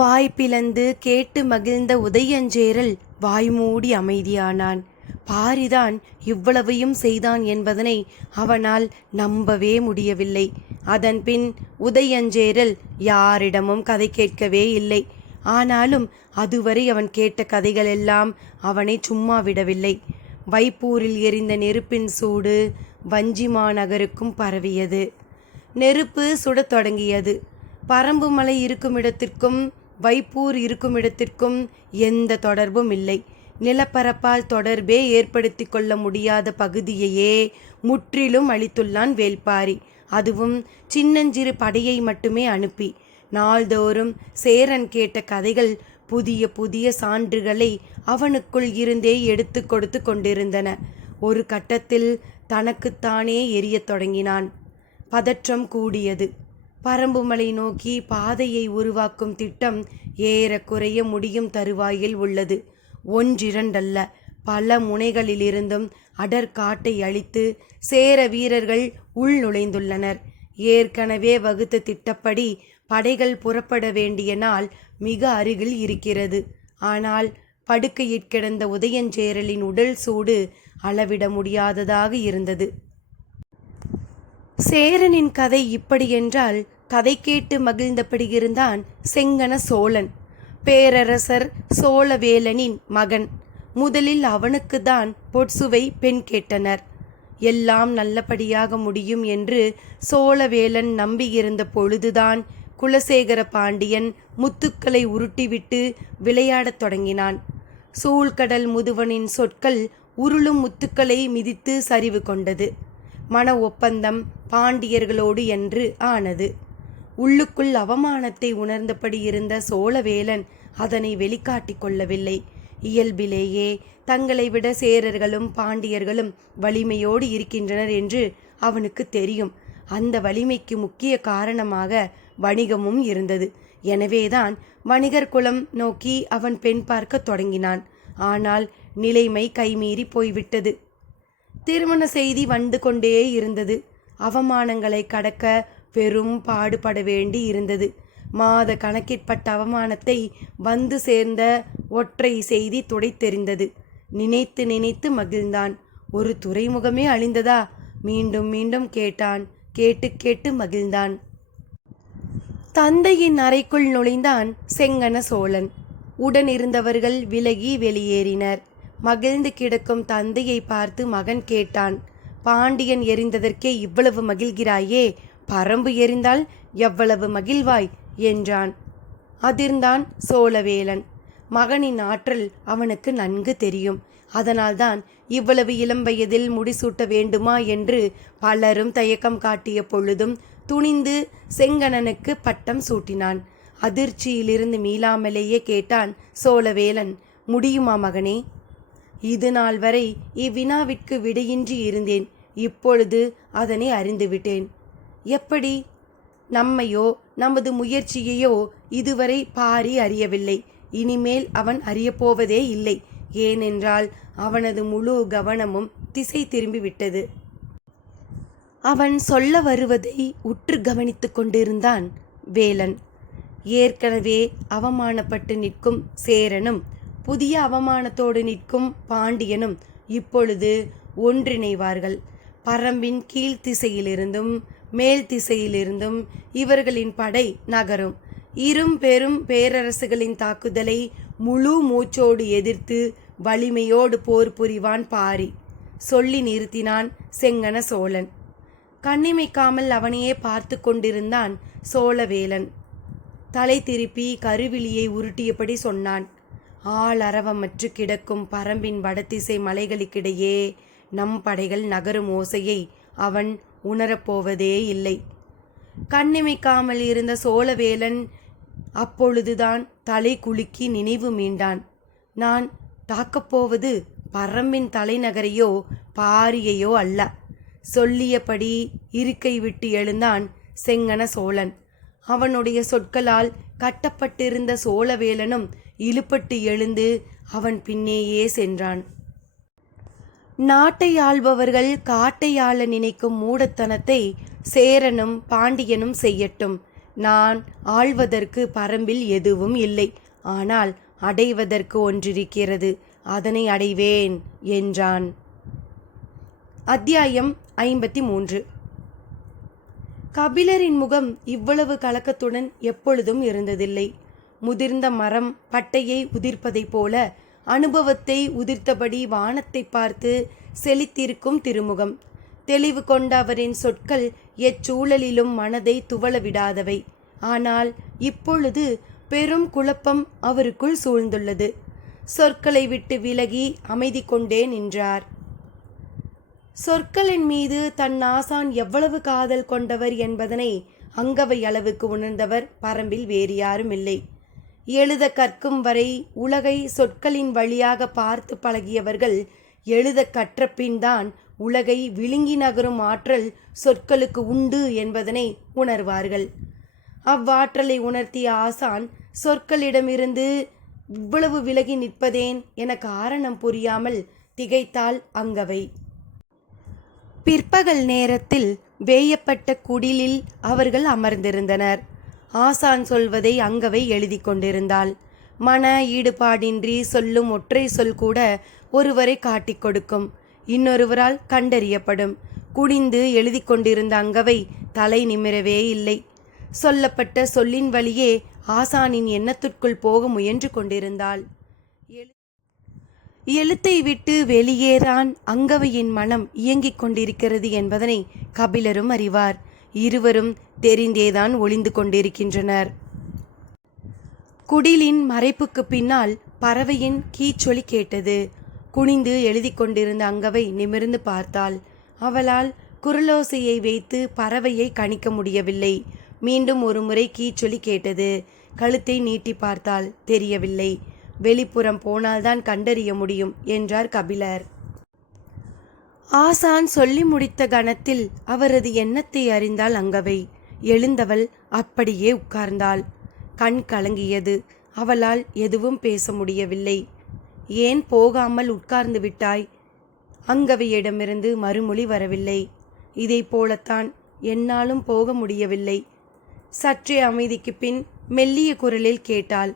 வாய்ப்பிளந்து கேட்டு மகிழ்ந்த உதயஞ்சேரல் வாய்மூடி அமைதியானான். பாரிதான் இவ்வளவையும் செய்தான் என்பதனை அவனால் நம்பவே முடியவில்லை. அதன்பின் உதயஞ்சேரல் யாரிடமும் கதை கேட்கவே இல்லை. ஆனாலும் அதுவரை அவன் கேட்ட கதைகளெல்லாம் அவனை சும்மா விடவில்லை. வைப்பூரில் எரிந்த நெருப்பின் சூடு வஞ்சிமா நகருக்கும் பரவியது. நெருப்பு சுடத் தொடங்கியது. பரம்புமலை இருக்குமிடத்திற்கும் வைப்பூர் இருக்குமிடத்திற்கும் எந்த தொடர்பும் இல்லை. நிலப்பரப்பால் தொடர்பே ஏற்படுத்தி கொள்ள முடியாத பகுதியையே முற்றிலும் அழித்துள்ளான் வேள்பாரி. அதுவும் சின்னஞ்சிறு படையை மட்டுமே அனுப்பி. நாள்தோறும் சேரன் கேட்ட கதைகள் புதிய புதிய சான்றுகளை அவனுக்குள் இருந்தே எடுத்து கொடுத்து கொண்டிருந்தன. ஒரு கட்டத்தில் தனக்குத்தானே எரியத் தொடங்கினான். பதற்றம் கூடியது. பரம்புமலை நோக்கி பாதையை உருவாக்கும் திட்டம் ஏறக்குறைய முடியும் தருவாயில் உள்ளது. ஒன்றிரண்டல்ல, பல முனைகளிலிருந்தும் அடற்காட்டை அழித்து சேர வீரர்கள் உள் நுழைந்துள்ளனர். ஏற்கனவே வகுத்த திட்டப்படி படைகள் புறப்பட வேண்டிய நாள் மிக அருகில் இருக்கிறது. ஆனால் படுக்கையிற் கிடந்த உதயஞ்சேரலின் உடல் சூடு அளவிட முடியாததாக இருந்தது. சேரனின் கதை இப்படியென்றால் கதை கேட்டு மகிழ்ந்தபடி இருந்தான் செங்கன சோழன். பேரரசர் சோழவேலனின் மகன். முதலில் அவனுக்குத்தான் பொற்சுவை பெண் கேட்டனர். எல்லாம் நல்லபடியாக முடியும் என்று சோழவேலன் நம்பியிருந்த பொழுதுதான் குலசேகர பாண்டியன் முத்துக்களை உருட்டிவிட்டு விளையாடத் தொடங்கினான். சூழ்கடல் முதுவனின் சொற்கள் உருளும் முத்துக்களை மிதித்து சரிவு கொண்டது. மன ஒப்பந்தம் பாண்டியர்களோடு என்று ஆனது. உள்ளுக்குள் அவமானத்தை உணர்ந்தபடி இருந்த சோழவேலன் அதனை வெளிக்காட்டி கொள்ளவில்லை. இயல்பிலேயே தங்களை விட சேரர்களும் பாண்டியர்களும் வலிமையோடு இருக்கின்றனர் என்று அவனுக்கு தெரியும். அந்த வலிமைக்கு முக்கிய காரணமாக வணிகமும் இருந்தது. எனவேதான் வணிகர் குலம் நோக்கி அவன் பெண் பார்க்க தொடங்கினான். ஆனால் நிலைமை கைமீறி போய்விட்டது. திருமண செய்தி வந்து கொண்டே இருந்தது. அவமானங்களை கடக்க பெரும் பாடுபட வேண்டி இருந்தது. மாத கணக்கிற்பட்ட அவமானத்தை வந்து சேர்ந்த ஒற்றை செய்தி துடைத்தெறிந்தது. நினைத்து நினைத்து மகிழ்ந்தான். ஒரு துறைமுகமே அழிந்ததா? மீண்டும் மீண்டும் கேட்டான். கேட்டு கேட்டு மகிழ்ந்தான். தந்தையின் அறைக்குள் நுழைந்தான் செங்கன சோழன். உடனிருந்தவர்கள் விலகி வெளியேறினர். மகிழ்ந்து கிடக்கும் தந்தையை பார்த்து மகன் கேட்டான். பாண்டியன் எரிந்ததற்கே இவ்வளவு மகிழ்கிறாயே, பரம்பு எரிந்தால் எவ்வளவு மகிழ்வாய் என்றான். அதிர்ந்தான் சோழவேலன். மகனின் ஆற்றல் அவனுக்கு நன்கு தெரியும். அதனால்தான் இவ்வளவு இளம் வயதில் முடிசூட்ட வேண்டுமா என்று பலரும் தயக்கம் காட்டிய பொழுதும் துணிந்து செங்கணனுக்கு பட்டம் சூட்டினான். அதிர்ச்சியிலிருந்து மீளாமலேயே கேட்டான் சோழவேலன், முடியுமா மகனே? இது நாள் வரை இவ்வினாவிற்கு விடையின்றி இருந்தேன். இப்பொழுது அதனை அறிந்துவிட்டேன். எப்படி? நம்மையோ நமது முயற்சியையோ இதுவரை பாரி அறியவில்லை. இனிமேல் அவன் அறியப்போவதே இல்லை. ஏனென்றால் அவனது முழு கவனமும் திசை திரும்பிவிட்டது. அவன் சொல்ல வருவதை உற்று கவனித்து கொண்டிருந்தான் வேலன். ஏற்கனவே அவமானப்பட்டு நிற்கும் சேரனும் புதிய அவமானத்தோடு நிற்கும் பாண்டியனும் இப்பொழுது ஒன்றிணைவார்கள். பரம்பின் கீழ் திசையிலிருந்தும் மேல் திசையிலிருந்தும் இவர்களின் படை நகரும். இரும் பெரும் பேரரசுகளின் தாக்குதலை முழு மூச்சோடு எதிர்த்து வலிமையோடு போர் புரிவான் பாரி. சொல்லி நிறுத்தினான் செங்கன சோழன். கண்ணிமைக்காமல் அவனையே பார்த்து கொண்டிருந்தான் சோழவேலன். தலை திருப்பி கருவிழியை உருட்டியபடி சொன்னான். ஆளரவமற்று கிடக்கும் பரம்பின் வடதிசை மலைகளுக்கிடையே நம் படைகள் நகரும் ஓசையை அவன் உணரப்போவதே இல்லை. கண்ணிமைக்காமல் இருந்த சோழவேலன் அப்பொழுதுதான் தலை குலுக்கி நினைவு மீண்டான். நான் தாக்கப்போவது பரம்பின் தலைநகரையோ பாரியையோ அல்ல. சொல்லியபடி இருக்கை விட்டு எழுந்தான் செங்கன சோழன். அவனுடைய சொற்களால் கட்டப்பட்டிருந்த சோழவேலனும் இழுபட்டு எழுந்து அவன் பின்னேயே சென்றான். நாட்டை ஆள்பவர்கள் காட்டை ஆள நினைக்கும் மூடத்தனத்தை சேரனும் பாண்டியனும் செய்யட்டும். நான் ஆள்வதற்கு பரம்பில் எதுவும் இல்லை. ஆனால் அடைவதற்கு ஒன்றிருக்கிறது, அதனை அடைவேன் என்றான். அத்தியாயம் 53. கபிலரின் முகம் இவ்வளவு கலக்கத்துடன் எப்பொழுதும் இருந்ததில்லை. முதிர்ந்த மரம் பட்டையை உதிர்ப்பதைப் போல அனுபவத்தை உதிர்த்தபடி வானத்தை பார்த்து செழித்திருக்கும் திருமுகம். தெளிவு கொண்ட அவரின் சொற்கள் எச்சூழலிலும் மனதை துவள விடாதவை. ஆனால் இப்பொழுது பெரும் குழப்பம் அவருக்குள் சூழ்ந்துள்ளது. சொற்களை விட்டு விலகி அமைதி கொண்டே நின்றார். சொற்களின் மீது தன் ஆசான் எவ்வளவு காதல் கொண்டவர் என்பதனை அங்கவை அளவுக்கு உணர்ந்தவர் பரம்பில் வேறு யாரும் இல்லை. எழுத கற்கும் வரை உலகை சொற்களின் வழியாக பார்த்து பழகியவர்கள் எழுத கற்றபின் தான் உலகை விழுங்கி நகரும் ஆற்றல் சொற்களுக்கு உண்டு என்பதனை உணர்வார்கள். அவ்வாற்றலை உணர்த்திய ஆசான் சொற்களிடமிருந்து இவ்வளவு விலகி நிற்பதேன் என காரணம் புரியாமல் திகைத்தாள் அங்கவை. பிற்பகல் நேரத்தில் வேயப்பட்ட குடிலில் அவர்கள் அமர்ந்திருந்தனர். ஆசான் சொல்வதை அங்கவை எழுதி கொண்டிருந்தாள். மன ஈடுபாடின்றி சொல்லும் ஒற்றை சொல் கூட ஒருவரை காட்டிக் கொடுக்கும், இன்னொருவரால் கண்டறியப்படும். குனிந்து எழுதி கொண்டிருந்த அங்கவை தலை நிமிரவே இல்லை. சொல்லப்பட்ட சொல்லின் வழியே ஆசானின் எண்ணத்திற்குள் போக முயன்று கொண்டிருந்தாள். எழுத்தை விட்டு வெளியேதான் அங்கவையின் மனம் இயங்கிக் கொண்டிருக்கிறது என்பதனை கபிலரும் அறிவார். இருவரும் தெரிந்தேதான் ஒளிந்து கொண்டிருக்கின்றனர். குடிலின் மறைப்புக்கு பின்னால் பறவையின் கீச்சொலி கேட்டது. குனிந்து எழுதி கொண்டிருந்த அங்கவை நிமிர்ந்து பார்த்தாள். அவளால் குரலோசையை வைத்து பறவையை கணிக்க முடியவில்லை. மீண்டும் ஒரு முறை கீச்சொலி கேட்டது. கழுத்தை நீட்டி பார்த்தால் தெரியவில்லை. வெளிப்புறம் போனால்தான் கண்டறிய முடியும் என்றார் கபிலர். ஆசான் சொல்லி முடித்த கணத்தில் அவரது எண்ணத்தை அறிந்தாள் அங்கவை. எழுந்தவள் அப்படியே உட்கார்ந்தாள். கண் கலங்கியது. அவளால் எதுவும் பேச முடியவில்லை. ஏன் போகாமல் உட்கார்ந்து விட்டாய்? அங்கவையிடமிருந்து மறுமொழி வரவில்லை. இதை போலத்தான் என்னாலும் போக முடியவில்லை. சற்றே அமைதிக்கு பின் மெல்லிய குரலில் கேட்டாள்.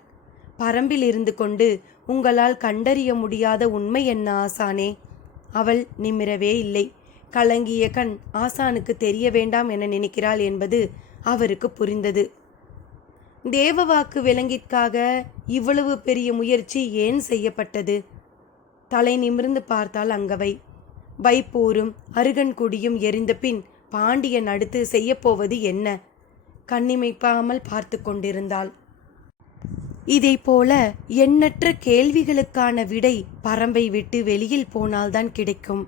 பரம்பில் இருந்து கொண்டு உங்களால் கண்டறிய முடியாத உண்மை என்ன ஆசானே? அவள் நிமிரவே இல்லை. கலங்கிய கண் ஆசானுக்கு தெரிய வேண்டாம் என நினைக்கிறாள் என்பது அவருக்கு புரிந்தது. தேவவாக்கு விலங்கிற்காக இவ்வளவு பெரிய முயற்சி ஏன் செய்யப்பட்டது? தலை நிமிர்ந்து பார்த்தாள் அங்கவை. வைப்பூரும் அருகன்குடியும் எரிந்த பின் பாண்டியன் அடுத்து செய்யப்போவது என்ன? கண்ணிமைப்பாமல் பார்த்து கொண்டிருந்தாள். இதை போல எண்ணற்ற கேள்விகளுக்கான விடை பரம்பை விட்டு வெளியில் போனால்தான் கிடைக்கும்.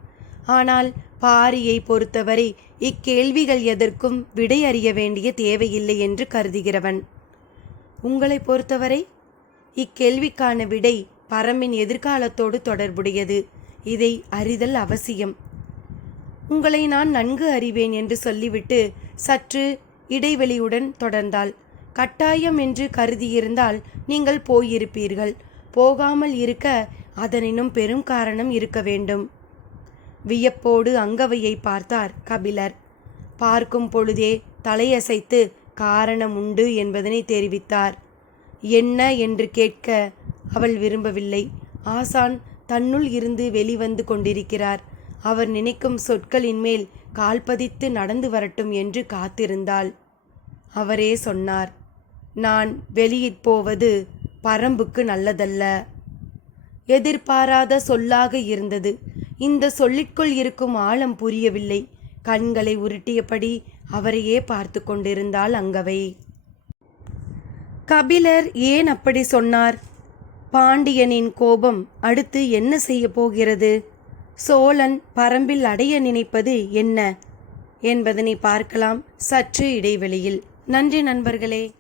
ஆனால் பாரியை பொறுத்தவரை இக்கேள்விகள் எதற்கும் விடை அறிய வேண்டிய தேவையில்லை என்று கருதுகிறவன். உங்களை பொறுத்தவரை இக்கேள்விக்கான விடை பரம்பின் எதிர்காலத்தோடு தொடர்புடையது. இதை அறிதல் அவசியம். உங்களை நான் நன்கு அறிவேன் என்று சொல்லிவிட்டு சற்று இடைவெளியுடன் தொடர்ந்தாள். கட்டாயம் என்று கருதியிருந்தால் நீங்கள் போயிருப்பீர்கள். போகாமல் இருக்க அதனினும் பெரும் காரணம் இருக்க வேண்டும். வியப்போடு அங்கவையை பார்த்தார் கபிலர். பார்க்கும் பொழுதே தலையசைத்து காரணம் உண்டு என்பதனை தெரிவித்தார். என்ன என்று கேட்க அவள் விரும்பவில்லை. ஆசான் தன்னுள் இருந்து வெளிவந்து கொண்டிருக்கிறார். அவர் நினைக்கும் சொற்களின் மேல் கால்பதித்து நடந்து வரட்டும் என்று காத்திருந்தாள். அவரே சொன்னார், நான் வெளியிற் போவது பரம்புக்கு நல்லதல்ல. எதிர்பாராத சொல்லாக இருந்தது. இந்த சொல்லிற்குள் இருக்கும் ஆழம் புரியவில்லை. கண்களை உருட்டியபடி அவரையே பார்த்து கொண்டிருந்தாள் அங்கவை. கபிலர் ஏன் அப்படி சொன்னார்? பாண்டியனின் கோபம் அடுத்து என்ன செய்ய போகிறது? சோழன் பரம்பில் அடைய நினைப்பது என்ன என்பதனை பார்க்கலாம் சற்று இடைவெளியில். நன்றி நண்பர்களே.